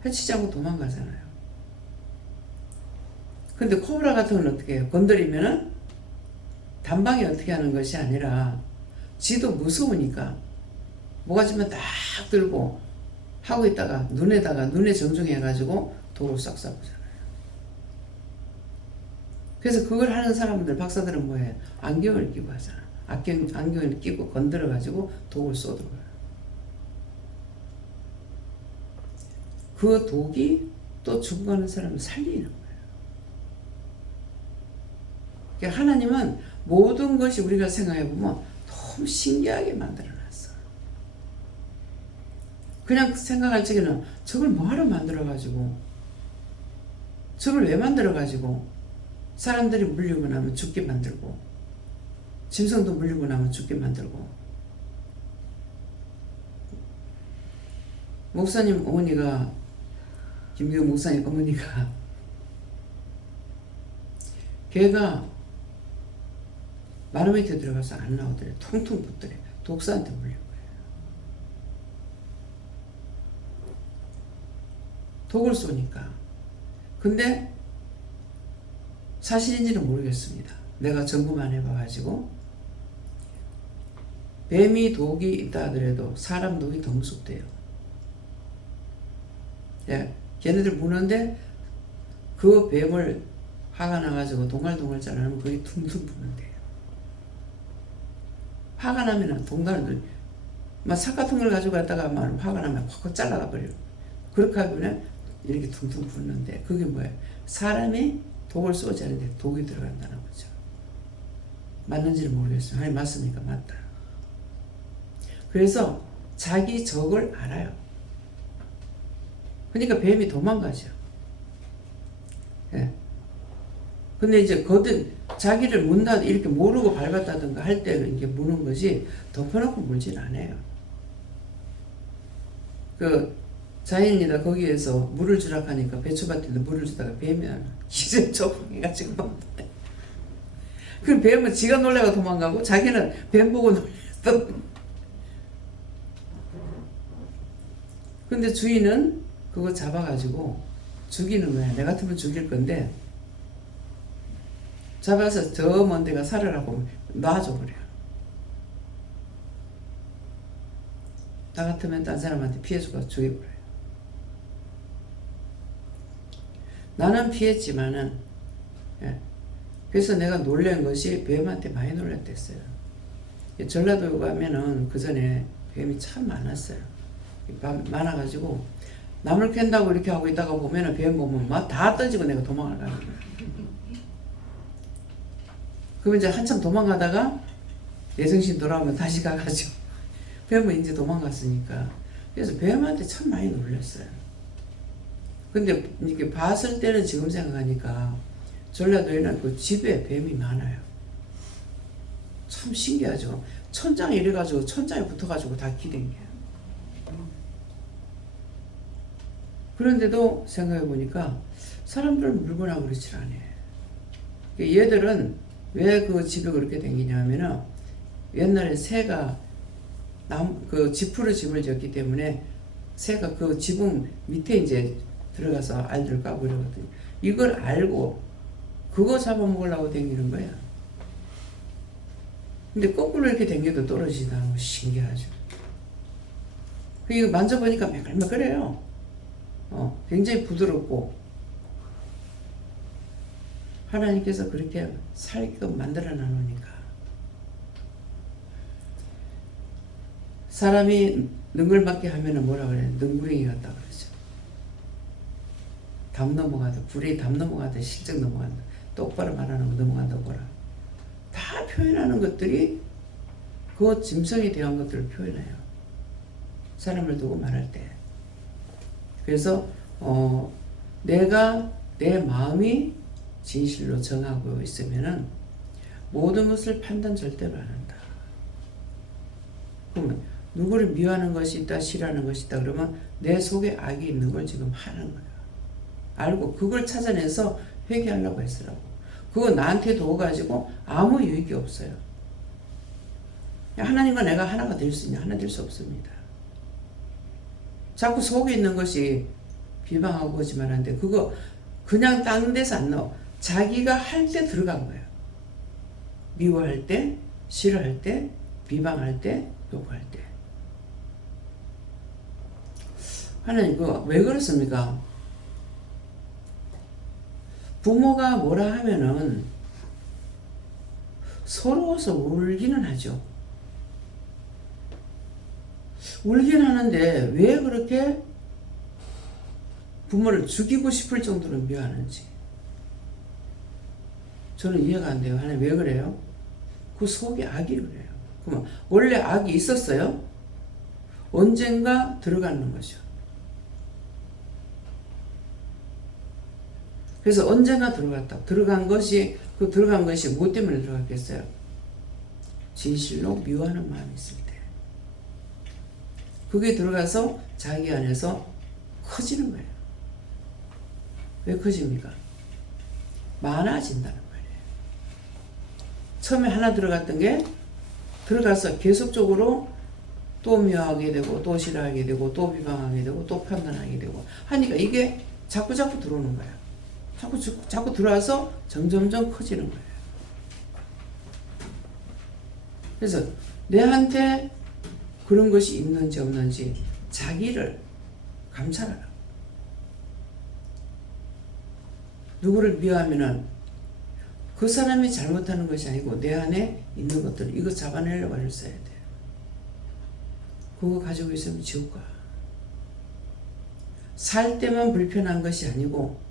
해치지 않고 도망가잖아요. 근데 코브라 같은 건 어떻게 해요? 건드리면은 단방에 어떻게 하는 것이 아니라 쥐도 무서우니까 모가지만 딱 들고 하고 있다가 눈에 정중해가지고 도로 싹 쏴보잖아요. 그래서 그걸 하는 사람들, 박사들은 뭐예요? 안경을 끼고 하잖아. 안경을 끼고 건드려가지고 독을 쏘더라고요. 그 독이 또 죽어가는 사람을 살리는 거예요. 그러니까 하나님은 모든 것이 우리가 생각해보면 너무 신기하게 만들어놨어. 그냥 생각할 적에는 저걸 뭐하러 만들어가지고, 저걸 왜 만들어가지고 사람들이 물리고 나면 죽게 만들고 짐승도 물리고 나면 죽게 만들고. 목사님 어머니가, 김기영 목사님 어머니가 걔가 마루 밑에 들어가서 안 나오더래. 퉁퉁 붙더래. 독사한테 물린 거예요. 독을 쏘니까. 근데 사실인지는 모르겠습니다. 내가 점검만 해봐가지고 뱀이 독이 있다 하더라도 사람 독이 더 무섭대요. 예, 걔네들 무는데 그 뱀을 화가 나가지고 동갈동갈 자르면 그게 퉁퉁 부는데요. 화가 나면은 동갈을 막 삭 같은 걸 가지고 갔다가 막 화가 나면 확 잘라가 버려요. 그렇게 하면 이렇게 퉁퉁 부는데 그게 뭐예요? 사람이 독을 쏘지 않는데 독이 들어간다는 거죠. 맞는지는 모르겠어요. 아니 맞습니까? 맞다. 그래서 자기 적을 알아요. 그러니까 뱀이 도망가죠. 예. 근데 이제 자기를 문다 이렇게 모르고 밟았다든가 할 때는 이게 무는 거지 덮어놓고 물진 않아요. 그 자연이다 거기에서 물을 주라 하니까 배추밭에도 물을 주다가 뱀이 기절 조망해가지고 그 뱀은 지가 놀래가 도망가고 자기는 뱀 보고 놀랬어. 근데 주인은 그거 잡아가지고 죽이는 거야. 내 같으면 죽일 건데 잡아서 저 먼 데가 살으라고 놔줘 그래요. 나 같으면 딴 사람한테 피해주고 죽여버려요. 나는 피했지만은 예. 그래서 내가 놀란 것이 뱀한테 많이 놀랐댔어요. 전라도 가면은 그 전에 뱀이 참 많았어요. 많아가지고 나물 캔다고 이렇게 하고 있다가 보면은 뱀 보면 막 다 던지고 내가 도망을 가는 거예요. 그러면 이제 한참 도망가다가 예정신 돌아오면 다시 가가지고 뱀은 이제 도망갔으니까. 그래서 뱀한테 참 많이 놀랐어요. 근데 이렇게 봤을 때는 지금 생각하니까 전라도에는 그 집에 뱀이 많아요. 참 신기하죠. 천장에 이래가지고 천장에 붙어가지고 다 기댕겨요. 그런데도 생각해보니까 사람들은 물건하고 그렇지 않아요. 얘들은 왜 그 집에 그렇게 댕기냐면은 옛날에 새가 그 지푸로 집을 지었기 때문에 새가 그 지붕 밑에 이제 들어가서 알들을 까고 이러거든요. 이걸 알고 그거 잡아먹으려고 댕기는 거야. 근데 거꾸로 이렇게 당겨도 떨어지다는 거 신기하죠. 이거 만져보니까 매끌매끌해요. 굉장히 부드럽고 하나님께서 그렇게 살게끔 만들어 놔놓으니까 사람이 능글맞게 하면은 뭐라 그래? 능구렁이 같다 그러죠. 담 넘어가다, 불이 담 넘어가다, 실적 넘어간다. 똑바로 말하는 거 넘어간다고 보라. 다 표현하는 것들이 그 짐승에 대한 것들을 표현해요. 사람을 두고 말할 때. 그래서 내가 내 마음이 진실로 정하고 있으면은 모든 것을 판단 절대로 안 한다. 그러면 누구를 미워하는 것이 있다, 싫어하는 것이 있다 그러면 내 속에 악이 있는 걸 지금 하는 거야. 알고 그걸 찾아내서 회개하려고 했으라고. 그거 나한테 도와가지고 아무 유익이 없어요. 하나님과 내가 하나가 될 수 있냐? 하나 될 수 없습니다. 자꾸 속에 있는 것이 비방하고 거짓말하는데 그거 그냥 다른 데서 안 나와. 자기가 할 때 들어간 거예요. 미워할 때, 싫어할 때, 비방할 때, 욕할 때. 하나님 그거 왜 그렇습니까? 부모가 뭐라 하면은 서러워서 울기는 하죠. 울긴 하는데 왜 그렇게 부모를 죽이고 싶을 정도로 미워하는지 저는 이해가 안 돼요. 하나님 왜 그래요? 그 속에 악이 그래요. 그러면 원래 악이 있었어요? 언젠가 들어가는 거죠. 그래서 언젠가 들어갔다. 들어간 것이 무엇 때문에 들어갔겠어요? 진실로 미워하는 마음이 있을 때. 그게 들어가서 자기 안에서 커지는 거예요. 왜 커집니까? 많아진다는 거예요. 처음에 하나 들어갔던 게 들어가서 계속적으로 또 미워하게 되고 또 싫어하게 되고 또 비방하게 되고 또 판단하게 되고 하니까 이게 자꾸 들어오는 거예요. 자꾸 들어와서 점점점 커지는 거예요. 그래서 내한테 그런 것이 있는지 없는지 자기를 감찰하라. 누구를 미워하면은 그 사람이 잘못하는 것이 아니고 내 안에 있는 것들 이거 잡아내려고 애를 써야 돼요. 그거 가지고 있으면 지옥 가. 살 때만 불편한 것이 아니고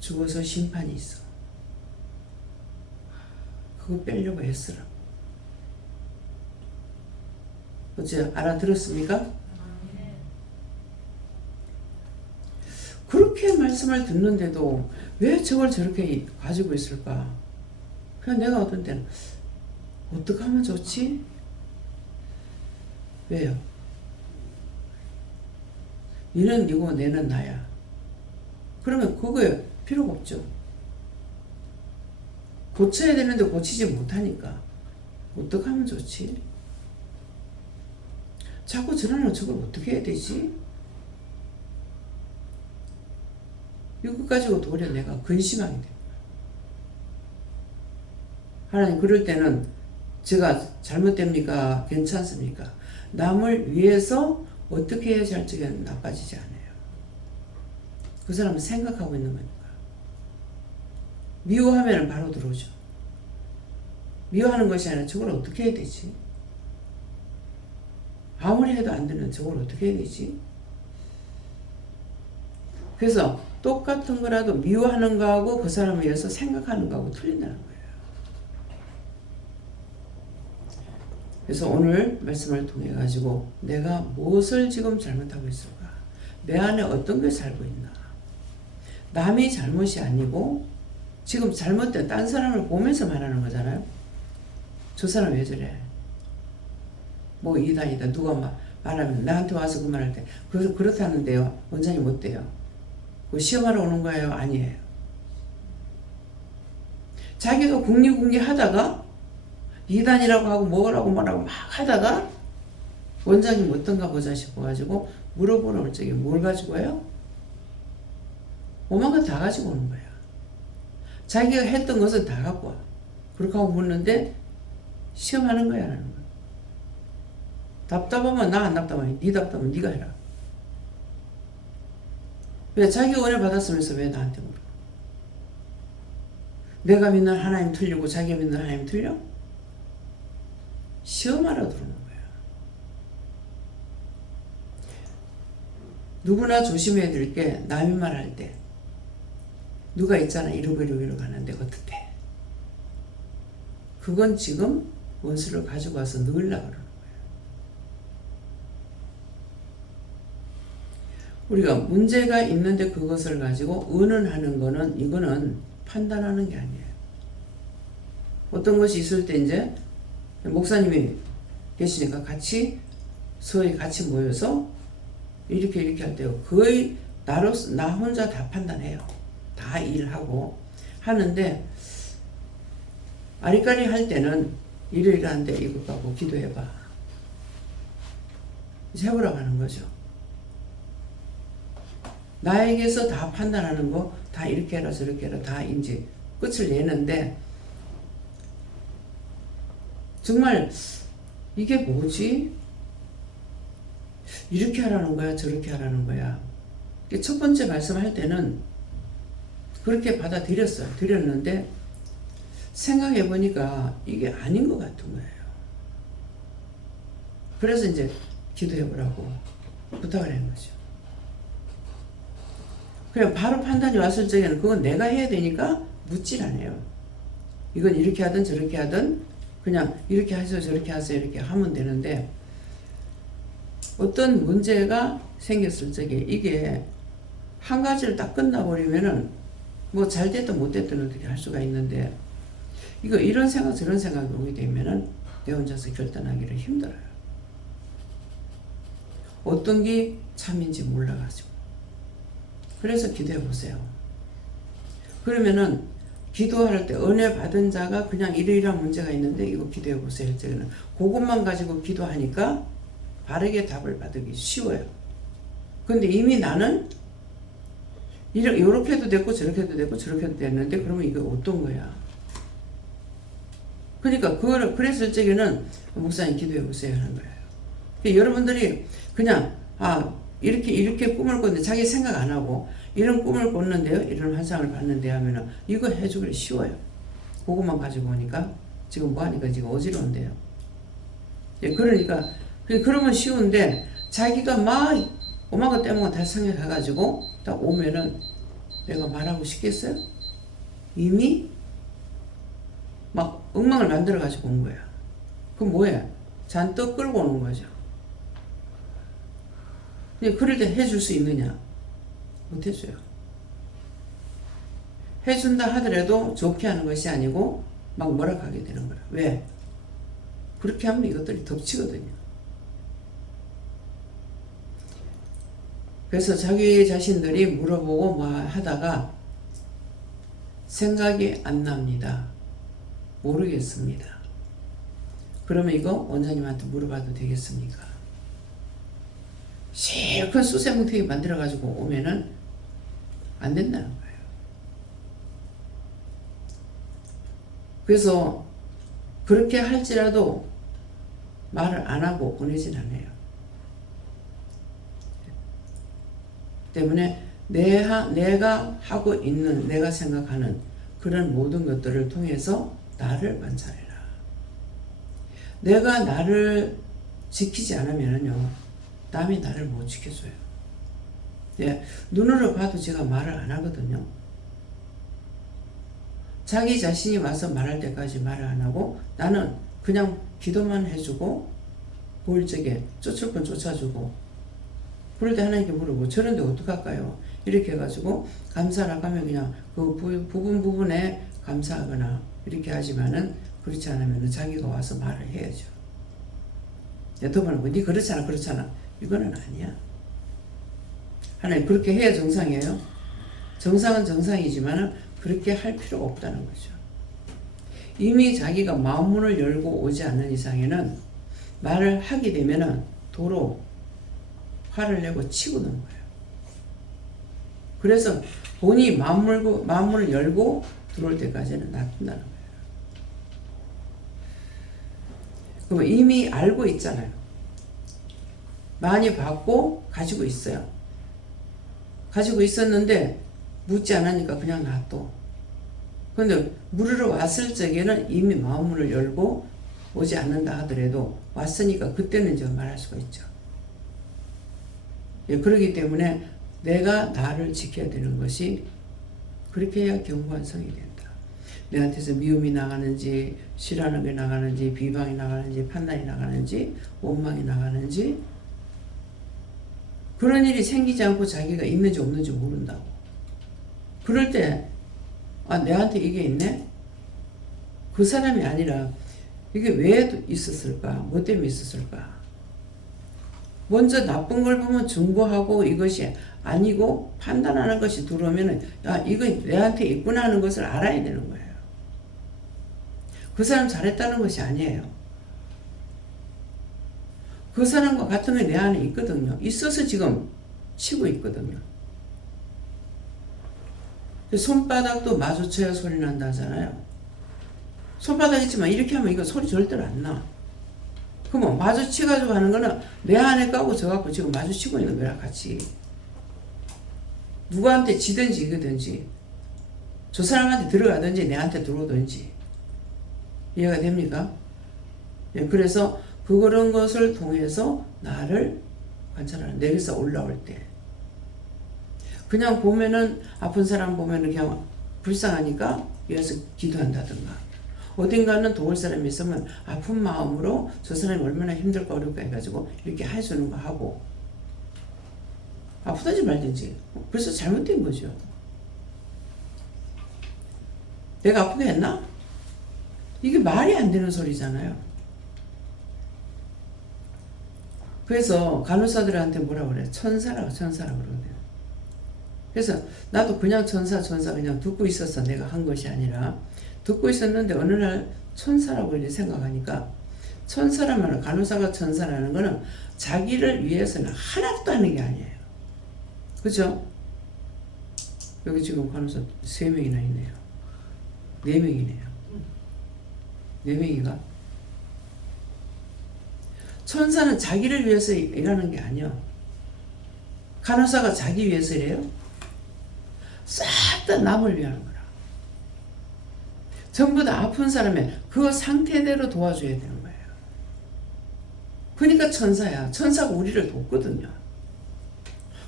죽어서 심판이 있어. 그거 빼려고 했으라고. 어째 알아들었습니까? 그렇게 말씀을 듣는데도 왜 저걸 저렇게 가지고 있을까? 그냥 내가 어떤 때는 어떻게 하면 좋지? 왜요? 니는 니고 내는 나야. 그러면 그거에 필요가 없죠. 고쳐야 되는데 고치지 못하니까 어떻게 하면 좋지? 자꾸 저러면 저걸 어떻게 해야 되지? 이거 가지고 도리어 내가 근심하게 됩니다. 하나님 그럴 때는 제가 잘못됩니까? 괜찮습니까? 남을 위해서 어떻게 해야지 할 적에는 나빠지지 않아요. 그 사람은 생각하고 있는 거니까. 미워하면 바로 들어오죠. 미워하는 것이 아니라 저걸 어떻게 해야 되지? 아무리 해도 안 되는 저걸 어떻게 해야 되지? 그래서 똑같은 거라도 미워하는 거하고 그 사람을 위해서 생각하는 거하고 틀린다는 거예요. 그래서 오늘 말씀을 통해 가지고 내가 무엇을 지금 잘못하고 있을까? 내 안에 어떤 게 살고 있나? 남이 잘못이 아니고 지금 잘못된 딴 사람을 보면서 말하는 거잖아요. 저 사람 왜 저래? 뭐 이단이다. 누가 말하면 나한테 와서 그 말할 때 그렇다는데요. 원장님 어때요? 그 시험하러 오는 거예요? 아니에요. 자기가 궁리궁리 하다가 이단이라고 하고 뭐라고 막 하다가 원장님 어떤가 보자 싶어가지고 물어보러 올 적에 뭘 가지고 와요? 오만 거 다 가지고 오는 거야. 자기가 했던 것은 다 갖고 와. 그렇게 하고 묻는데 시험하는 거야, 하는 거야. 답답하면 나 안 답답하니 네 답답하면 네가 해라. 왜 자기가 은혜 받았으면서 왜 나한테 물어? 내가 믿는 하나님 틀리고 자기가 믿는 하나님 틀려? 시험하러 들어오는 거야. 누구나 조심해야 될 게 남이 말할 때 누가 있잖아 이러고 하는데 어떻대? 그건 지금 원수를 가지고 와서 넣으려고 그러는 거예요. 우리가 문제가 있는데 그것을 가지고 의논하는 거는 이거는 판단하는 게 아니에요. 어떤 것이 있을 때 이제 목사님이 계시니까 같이 서희 같이 모여서 이렇게 할 때요. 거의 나 혼자 다 판단해요. 다 일하고 하는데 아리까리 할 때는 이러이러한데 이것 갖고 기도해봐. 이제 해보라고 하는 거죠. 나에게서 다 판단하는 거 다 이렇게 해라 저렇게 해라 다 이제 끝을 내는데 정말 이게 뭐지? 이렇게 하라는 거야 저렇게 하라는 거야. 첫 번째 말씀할 때는 그렇게 받아들였어요. 드렸는데 생각해 보니까 이게 아닌 것 같은 거예요. 그래서 이제 기도해 보라고 부탁을 한 거죠. 그냥 바로 판단이 왔을 적에는 그건 내가 해야 되니까 묻질 않아요. 이건 이렇게 하든 저렇게 하든 그냥 이렇게 하세요 저렇게 하세요 이렇게 하면 되는데 어떤 문제가 생겼을 적에 이게 한 가지를 딱 끝나버리면은 뭐 잘 됐든 못 됐든 어떻게 할 수가 있는데 이거 이런 생각 저런 생각이 오게 되면은 내 혼자서 결단하기를 힘들어요. 어떤 게 참인지 몰라가지고. 그래서 기도해 보세요. 그러면은 기도할 때 은혜 받은 자가 그냥 이러이러한 문제가 있는데 이거 기도해 보세요. 이제는 그것만 가지고 기도하니까 바르게 답을 받기 쉬워요. 근데 이미 나는 이렇게 해도 됐고 저렇게 해도 됐고 저렇게 해도 됐는데 그러면 이거 어떤 거야? 그러니까 그거를 그랬을 적에는 목사님 기도해 보세요 하는 거예요. 그러니까 여러분들이 그냥 이렇게 꿈을 꿨는데 자기 생각 안 하고 이런 꿈을 꿨는데요 이런 환상을 봤는데 하면은 이거 해주기 쉬워요. 그것만 가지고 오니까 지금 뭐 하니까 지금 어지러운데요. 그러니까 그러면 쉬운데 자기가 막 오만 것 때문에 다 생각해가지고 딱 오면은 내가 말하고 싶겠어요? 이미 막 엉망을 만들어 가지고 온 거야. 그럼 뭐야? 잔뜩 끌고 오는 거죠. 근데 그럴 때 해줄 수 있느냐? 못 해줘요. 해준다 하더라도 좋게 하는 것이 아니고 막 뭐라 하게 되는 거야. 왜? 그렇게 하면 이것들이 덮치거든요. 그래서 자기 자신들이 물어보고 뭐 하다가 생각이 안 납니다. 모르겠습니다. 그러면 이거 원장님한테 물어봐도 되겠습니까? 실컷 수세뭉탱이 만들어가지고 오면은 안 된다는 거예요. 그래서 그렇게 할지라도 말을 안 하고 보내진 않아요. 때문에 내가 하고 있는 내가 생각하는 그런 모든 것들을 통해서 나를 관찰해라. 내가 나를 지키지 않으면요 남이 나를 못 지켜줘요. 눈으로 봐도 제가 말을 안 하거든요. 자기 자신이 와서 말할 때까지 말을 안 하고 나는 그냥 기도만 해주고 볼 적에 쫓을 건 쫓아주고 그럴 때 하나님께 물어보고 저런데 어떡할까요? 이렇게 해가지고 감사를 하면 그냥 그 부분에 감사하거나 이렇게 하지만은 그렇지 않으면 자기가 와서 말을 해야죠. 더 말하고 니 그렇잖아 이거는 아니야. 하나님 그렇게 해야 정상이에요. 정상은 정상이지만 그렇게 할 필요가 없다는 거죠. 이미 자기가 마음문을 열고 오지 않는 이상에는 말을 하게 되면은 도로 화를 내고 치고 노는 거예요. 그래서 본인이 마음문을 열고 들어올 때까지는 놔둔다는 거예요. 그럼 이미 알고 있잖아요. 많이 받고 가지고 있어요. 가지고 있었는데 묻지 않으니까 그냥 놔둬. 근데 물으러 왔을 적에는 이미 마음문을 열고 오지 않는다 하더라도 왔으니까 그때는 이제 말할 수가 있죠. 예, 그렇기 때문에 내가 나를 지켜야 되는 것이 그렇게 해야 경관성이 된다. 내한테서 미움이 나가는지 싫어하는 게 나가는지 비방이 나가는지 판단이 나가는지 원망이 나가는지 그런 일이 생기지 않고 자기가 있는지 없는지 모른다고. 그럴 때 내한테 이게 있네? 그 사람이 아니라 이게 왜 있었을까? 뭐 때문에 있었을까? 먼저 나쁜 걸 보면 증거하고 이것이 아니고 판단하는 것이 들어오면은 이거 내한테 있구나 하는 것을 알아야 되는 거예요. 그 사람 잘했다는 것이 아니에요. 그 사람과 같은 게 내 안에 있거든요. 있어서 지금 치고 있거든요. 손바닥도 마주쳐야 소리 난다 하잖아요. 손바닥 있지만 이렇게 하면 이거 소리 절대로 안 나. 그러면 마주치가지고 하는 거는 내 안에 까고 저 갖고 지금 마주치고 있는 거랑 같이. 누구한테 지든지 이거든지 저 사람한테 들어가든지 내한테 들어오든지 이해가 됩니까? 예, 그래서 그런 것을 통해서 나를 관찰하는 내게서 올라올 때 그냥 보면은 아픈 사람 보면은 그냥 불쌍하니까 위에서 기도한다든가 어딘가는 도울 사람이 있으면 아픈 마음으로 저 사람이 얼마나 힘들까 어렵까 해가지고 이렇게 해주는 거 하고 아프든지 말든지 벌써 잘못된 거죠. 내가 아프게 했나? 이게 말이 안 되는 소리잖아요. 그래서 간호사들한테 뭐라 그래? 천사라고 그러거든요. 그래서 나도 그냥 천사 그냥 듣고 있었어. 내가 한 것이 아니라 듣고 있었는데 어느 날 천사라고 이렇게 생각하니까 천사라면 간호사가 천사라는 거는 자기를 위해서는 하나도 하는 게 아니에요. 그죠? 여기 지금 간호사 3명이나 있네요. 4명이네요. 4명이가 천사는 자기를 위해서 일하는 게 아니야. 간호사가 자기 위해서 일해요? 싹 다 남을 위하는 거라. 전부 다 아픈 사람의 그 상태대로 도와줘야 되는 거예요. 그러니까 천사야. 천사가 우리를 돕거든요.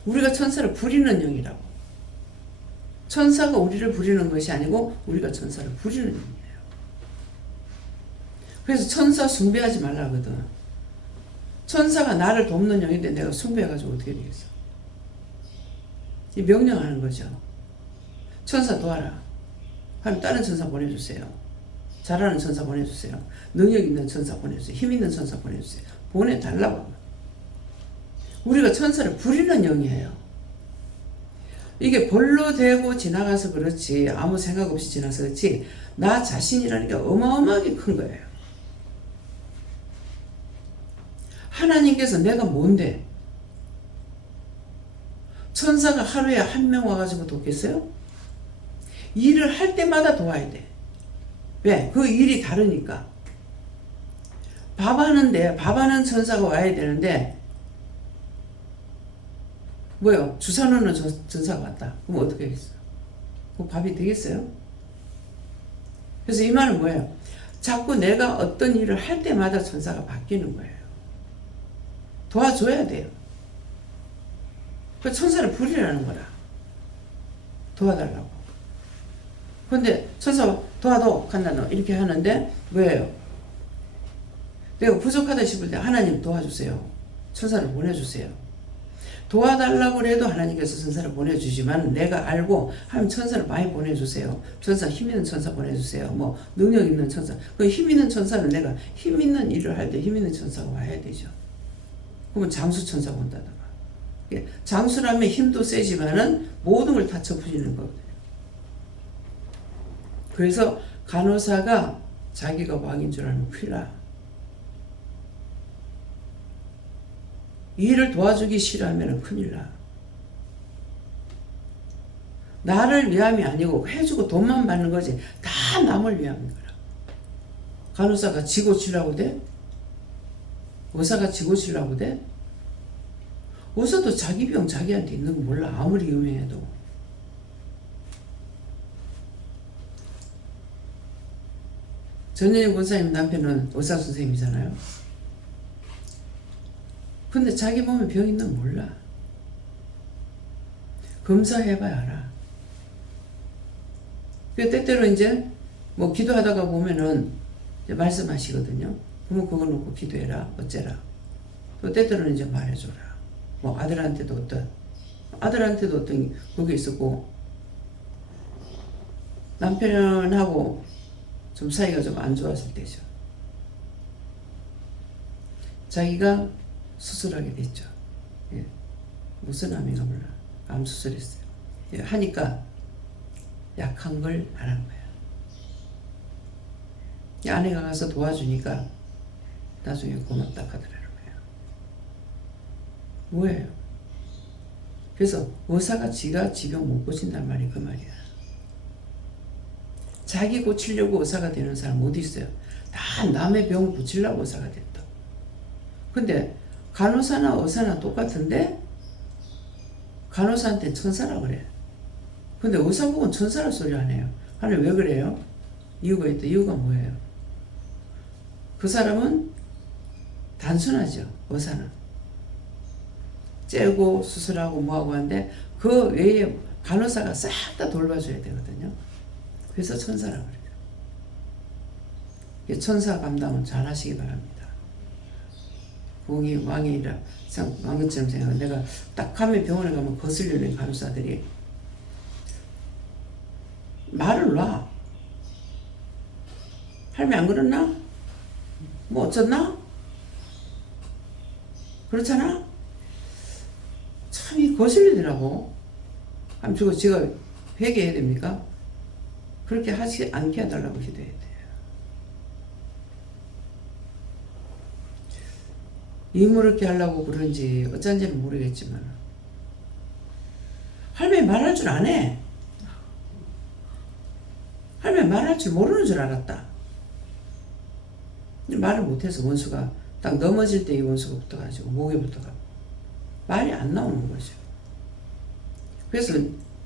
우리가 천사를 부리는 영이라고. 천사가 우리를 부리는 것이 아니고 우리가 천사를 부리는 영이에요. 그래서 천사 숭배하지 말라거든. 천사가 나를 돕는 영인데 내가 숭배해가지고 어떻게 되겠어? 이 명령하는 거죠. 천사 도와라. 하면 다른 천사 보내주세요. 잘하는 천사 보내주세요. 능력 있는 천사 보내주세요. 힘 있는 천사 보내주세요. 보내달라고. 우리가 천사를 부리는 영이에요. 이게 벌로 되고 지나가서 그렇지 아무 생각 없이 지나서 그렇지 나 자신이라는 게 어마어마하게 큰 거예요. 하나님께서 내가 뭔데? 천사가 하루에 한 명 와가지고 돕겠어요? 일을 할 때마다 도와야 돼. 왜? 그 일이 다르니까. 밥하는 천사가 와야 되는데 뭐요? 주사 놓는 천사가 왔다. 그럼 어떻게 하겠어? 그 밥이 되겠어요? 그래서 이 말은 뭐예요? 자꾸 내가 어떤 일을 할 때마다 천사가 바뀌는 거예요. 도와줘야 돼요. 그 천사를 부리라는 거라. 도와달라고. 근데 천사 도와도 간다 너 이렇게 하는데 왜요? 내가 부족하다 싶을 때 하나님 도와주세요. 천사를 보내주세요. 도와달라고 해도 하나님께서 천사를 보내주지만 내가 알고 하면 천사를 많이 보내주세요. 천사 힘 있는 천사 보내주세요. 뭐 능력 있는 천사. 그 힘 있는 천사는 내가 힘 있는 일을 할 때 힘 있는 천사가 와야 되죠. 그러면 장수 천사가 온다든가. 장수라면 힘도 세지만은 모든 걸 다 쳐부리는 거거든요. 그래서 간호사가 자기가 왕인 줄 알면 큰일 나. 일을 도와주기 싫어하면 큰일 나. 나를 위함이 아니고 해주고 돈만 받는 거지 다 남을 위함인 거라. 간호사가 지고 치려고 돼? 의사가 지 고치려고 돼? 의사도 자기 병 자기한테 있는 거 몰라. 아무리 유명해도. 전현희 권사님 남편은 의사 선생님이잖아요. 근데 자기 몸에 병 있는 거 몰라. 검사해봐야 알아. 그 때때로 이제 뭐 기도하다가 보면은 이제 말씀하시거든요. 그러면 그거 놓고 기도해라, 어째라. 또 때때로는 이제 말해줘라. 뭐 아들한테도 어떤 그게 있었고, 남편하고 좀 사이가 좀 안 좋았을 때죠. 자기가 수술하게 됐죠. 예. 무슨 암인가 몰라. 암 수술했어요. 예. 하니까 약한 걸 안 한 거야. 아내가 가서 도와주니까 나중에 고맙다 하더라는 거예요. 뭐예요? 그래서 의사가 지가 지병 못 고친단 말이 그 말이야. 자기 고치려고 의사가 되는 사람 어디 있어요? 다 남의 병 고치려고 의사가 됐다. 근데 간호사나 의사나 똑같은데 간호사한테 천사라 그래. 근데 의사 보고는 천사라 소리 안 해요. 하늘 왜 그래요? 이유가 있다. 이유가 뭐예요? 그 사람은 단순하죠. 의사는 째고 수술하고 뭐하고 하는데 그 외에 간호사가 싹 다 돌봐줘야 되거든요. 그래서 천사라고 그래요. 천사 감당은 잘 하시기 바랍니다. 공이 왕이라 왕것처럼 생각해. 내가 딱 가면 병원에 가면 거슬리는 간호사들이 말을 놔. 할매 안 그랬나? 뭐 어쩌나? 그렇잖아? 참 거슬리더라고. 그럼 저거 제가 회개해야 됩니까? 그렇게 하지 않게 해달라고 기도해야 돼요. 이무렇게 하려고 그런지 어쩐지는 모르겠지만 할머니 말할 줄 안 해. 할머니 말할 줄 모르는 줄 알았다. 말을 못해서 원수가 딱 넘어질 때 이 원수가 붙어가지고 목에 붙어가지고 말이 안 나오는 거죠. 그래서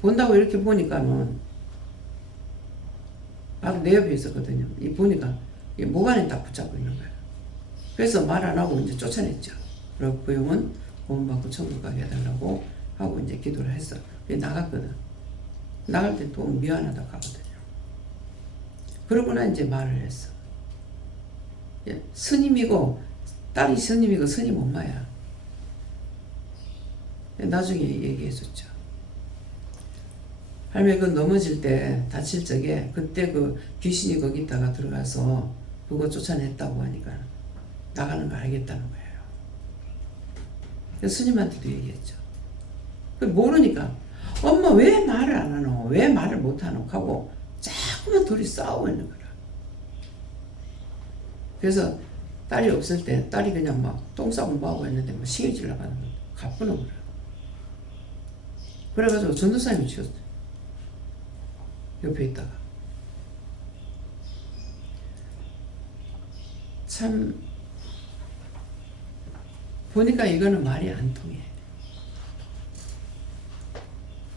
본다고 이렇게 보니까는 바로 내 옆에 있었거든요. 이 보니까 이 목 안에 딱 붙잡고 있는 거예요. 그래서 말 안 하고 이제 쫓아냈죠. 그리고 그 형은 구원받고 천국 가게 해달라고 하고 이제 기도를 했어. 나갔거든. 나갈 때 또 미안하다 가거든요. 그러고나 이제 말을 했어. 스님이고 딸이 스님이고 스님 엄마야. 나중에 얘기해줬죠. 할머니 그 넘어질 때 다칠 적에 그때 그 귀신이 거기다가 들어가서 그거 쫓아냈다고 하니까 나가는 거 알겠다는 거예요. 그래서 스님한테도 얘기했죠. 모르니까 엄마 왜 말을 안 하노? 왜 말을 못 하노? 하고 자꾸만 둘이 싸우고 있는 거라. 그래서 딸이 없을 때 딸이 그냥 막 똥 싸고 뭐하고 했는데 막 시기 질러 가는 거야. 가쁘는 거라. 그래가지고 전도사님이 치웠어요. 옆에 있다가. 참 보니까 이거는 말이 안 통해.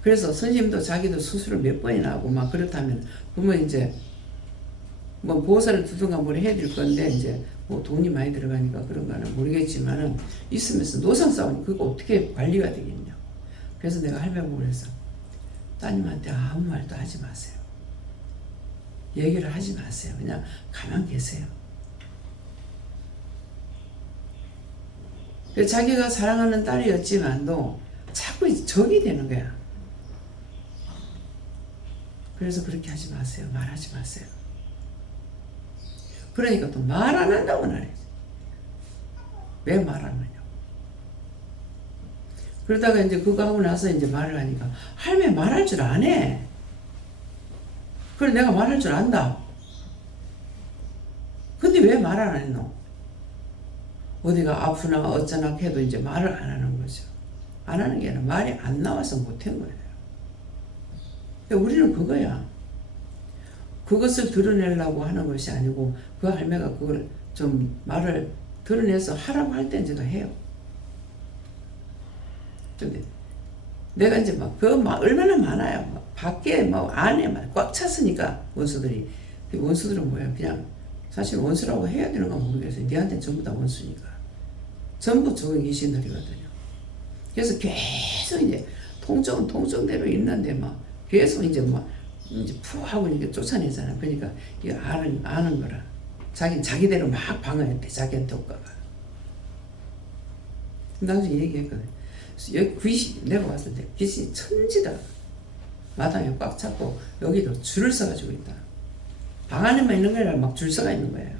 그래서 선생님도 자기도 수술을 몇 번이나 하고 막 그렇다면 그러면 이제 뭐 보호사를 두든가 뭘 해줄 건데 이제 뭐 돈이 많이 들어가니까 그런 거는 모르겠지만은 있으면서 노상 싸우니 그거 어떻게 관리가 되겠냐. 그래서 내가 할매보고 그래서 따님한테 아무 말도 하지 마세요. 얘기를 하지 마세요. 그냥 가만 계세요. 자기가 사랑하는 딸이었지만도 자꾸 적이 되는 거야. 그래서 그렇게 하지 마세요. 말하지 마세요. 그러니까 또 말 안 한다고 말해. 왜 말 안 하냐고. 그러다가 이제 그거 하고 나서 이제 말을 하니까 할매 말할 줄 안 해. 그래 내가 말할 줄 안다. 근데 왜 말 안 했노? 어디가 아프나 어쩌나 해도 이제 말을 안 하는 거죠. 안 하는 게 아니라 말이 안 나와서 못한 거예요. 우리는 그거야. 그것을 드러내려고 하는 것이 아니고 그 할매가 그걸 좀 말을 드러내서 하라고 할 땐 제가 해요. 근데 내가 이제 막 얼마나 많아요. 막 밖에 안에 막 꽉 찼으니까 원수들이. 그 원수들은 뭐야? 그냥 사실 원수라고 해야 되는 건 모르겠어요. 니한테 전부 다 원수니까. 전부 적은 귀신들이거든요. 그래서 계속 이제 통증은 통증대로 있는데 계속 이제 푸 하고 이렇게 쫓아내잖아. 그러니까 이거 아는 거라. 자기대로 막 방어했대. 자기한테 효과가. 나중에 얘기했거든. 여기 귀신, 내가 봤을 때 귀신이 천지다. 마당에 꽉 찼고 여기도 줄을 서가지고 있다. 방 안에만 있는 게 아니라 막 줄 서가 있는 거예요.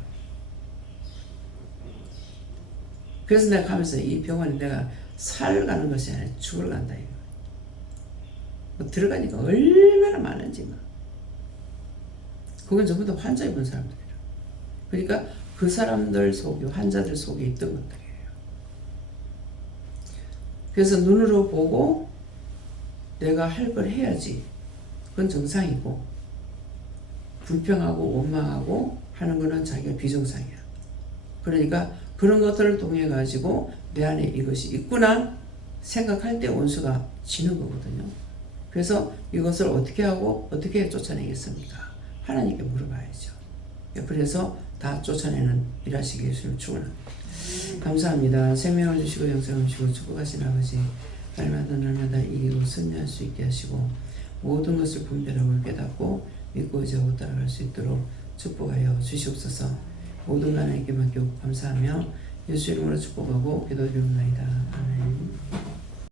그래서 내가 가면서 이 병원에 내가 살가는 것이 아니라 죽으러 간다 이거. 들어가니까 얼마나 많은지 그건 전부 다 환자 입은 사람들이라. 그러니까 그 사람들 속에, 환자들 속에 있던 것들이에요. 그래서 눈으로 보고 내가 할 걸 해야지. 그건 정상이고, 불평하고 원망하고 하는 거는 자기가 비정상이야. 그러니까 그런 것들을 통해 가지고 내 안에 이것이 있구나 생각할 때 원수가 지는 거거든요. 그래서 이것을 어떻게 하고 어떻게 쫓아내겠습니까? 하나님께 물어봐야죠. 그래서 다 쫓아내는 일하시기 예수님 축원합니다. 감사합니다. 생명을 주시고 영생을 주시고 축복하신 아버지, 날마다 이기고 승리할 수 있게 하시고 모든 것을 분별하고 깨닫고 믿고 의지하고 따라갈 수 있도록 축복하여 주시옵소서. 모든 하나님께 맡기고 감사하며 예수 이름으로 축복하고 기도드리옵나이다.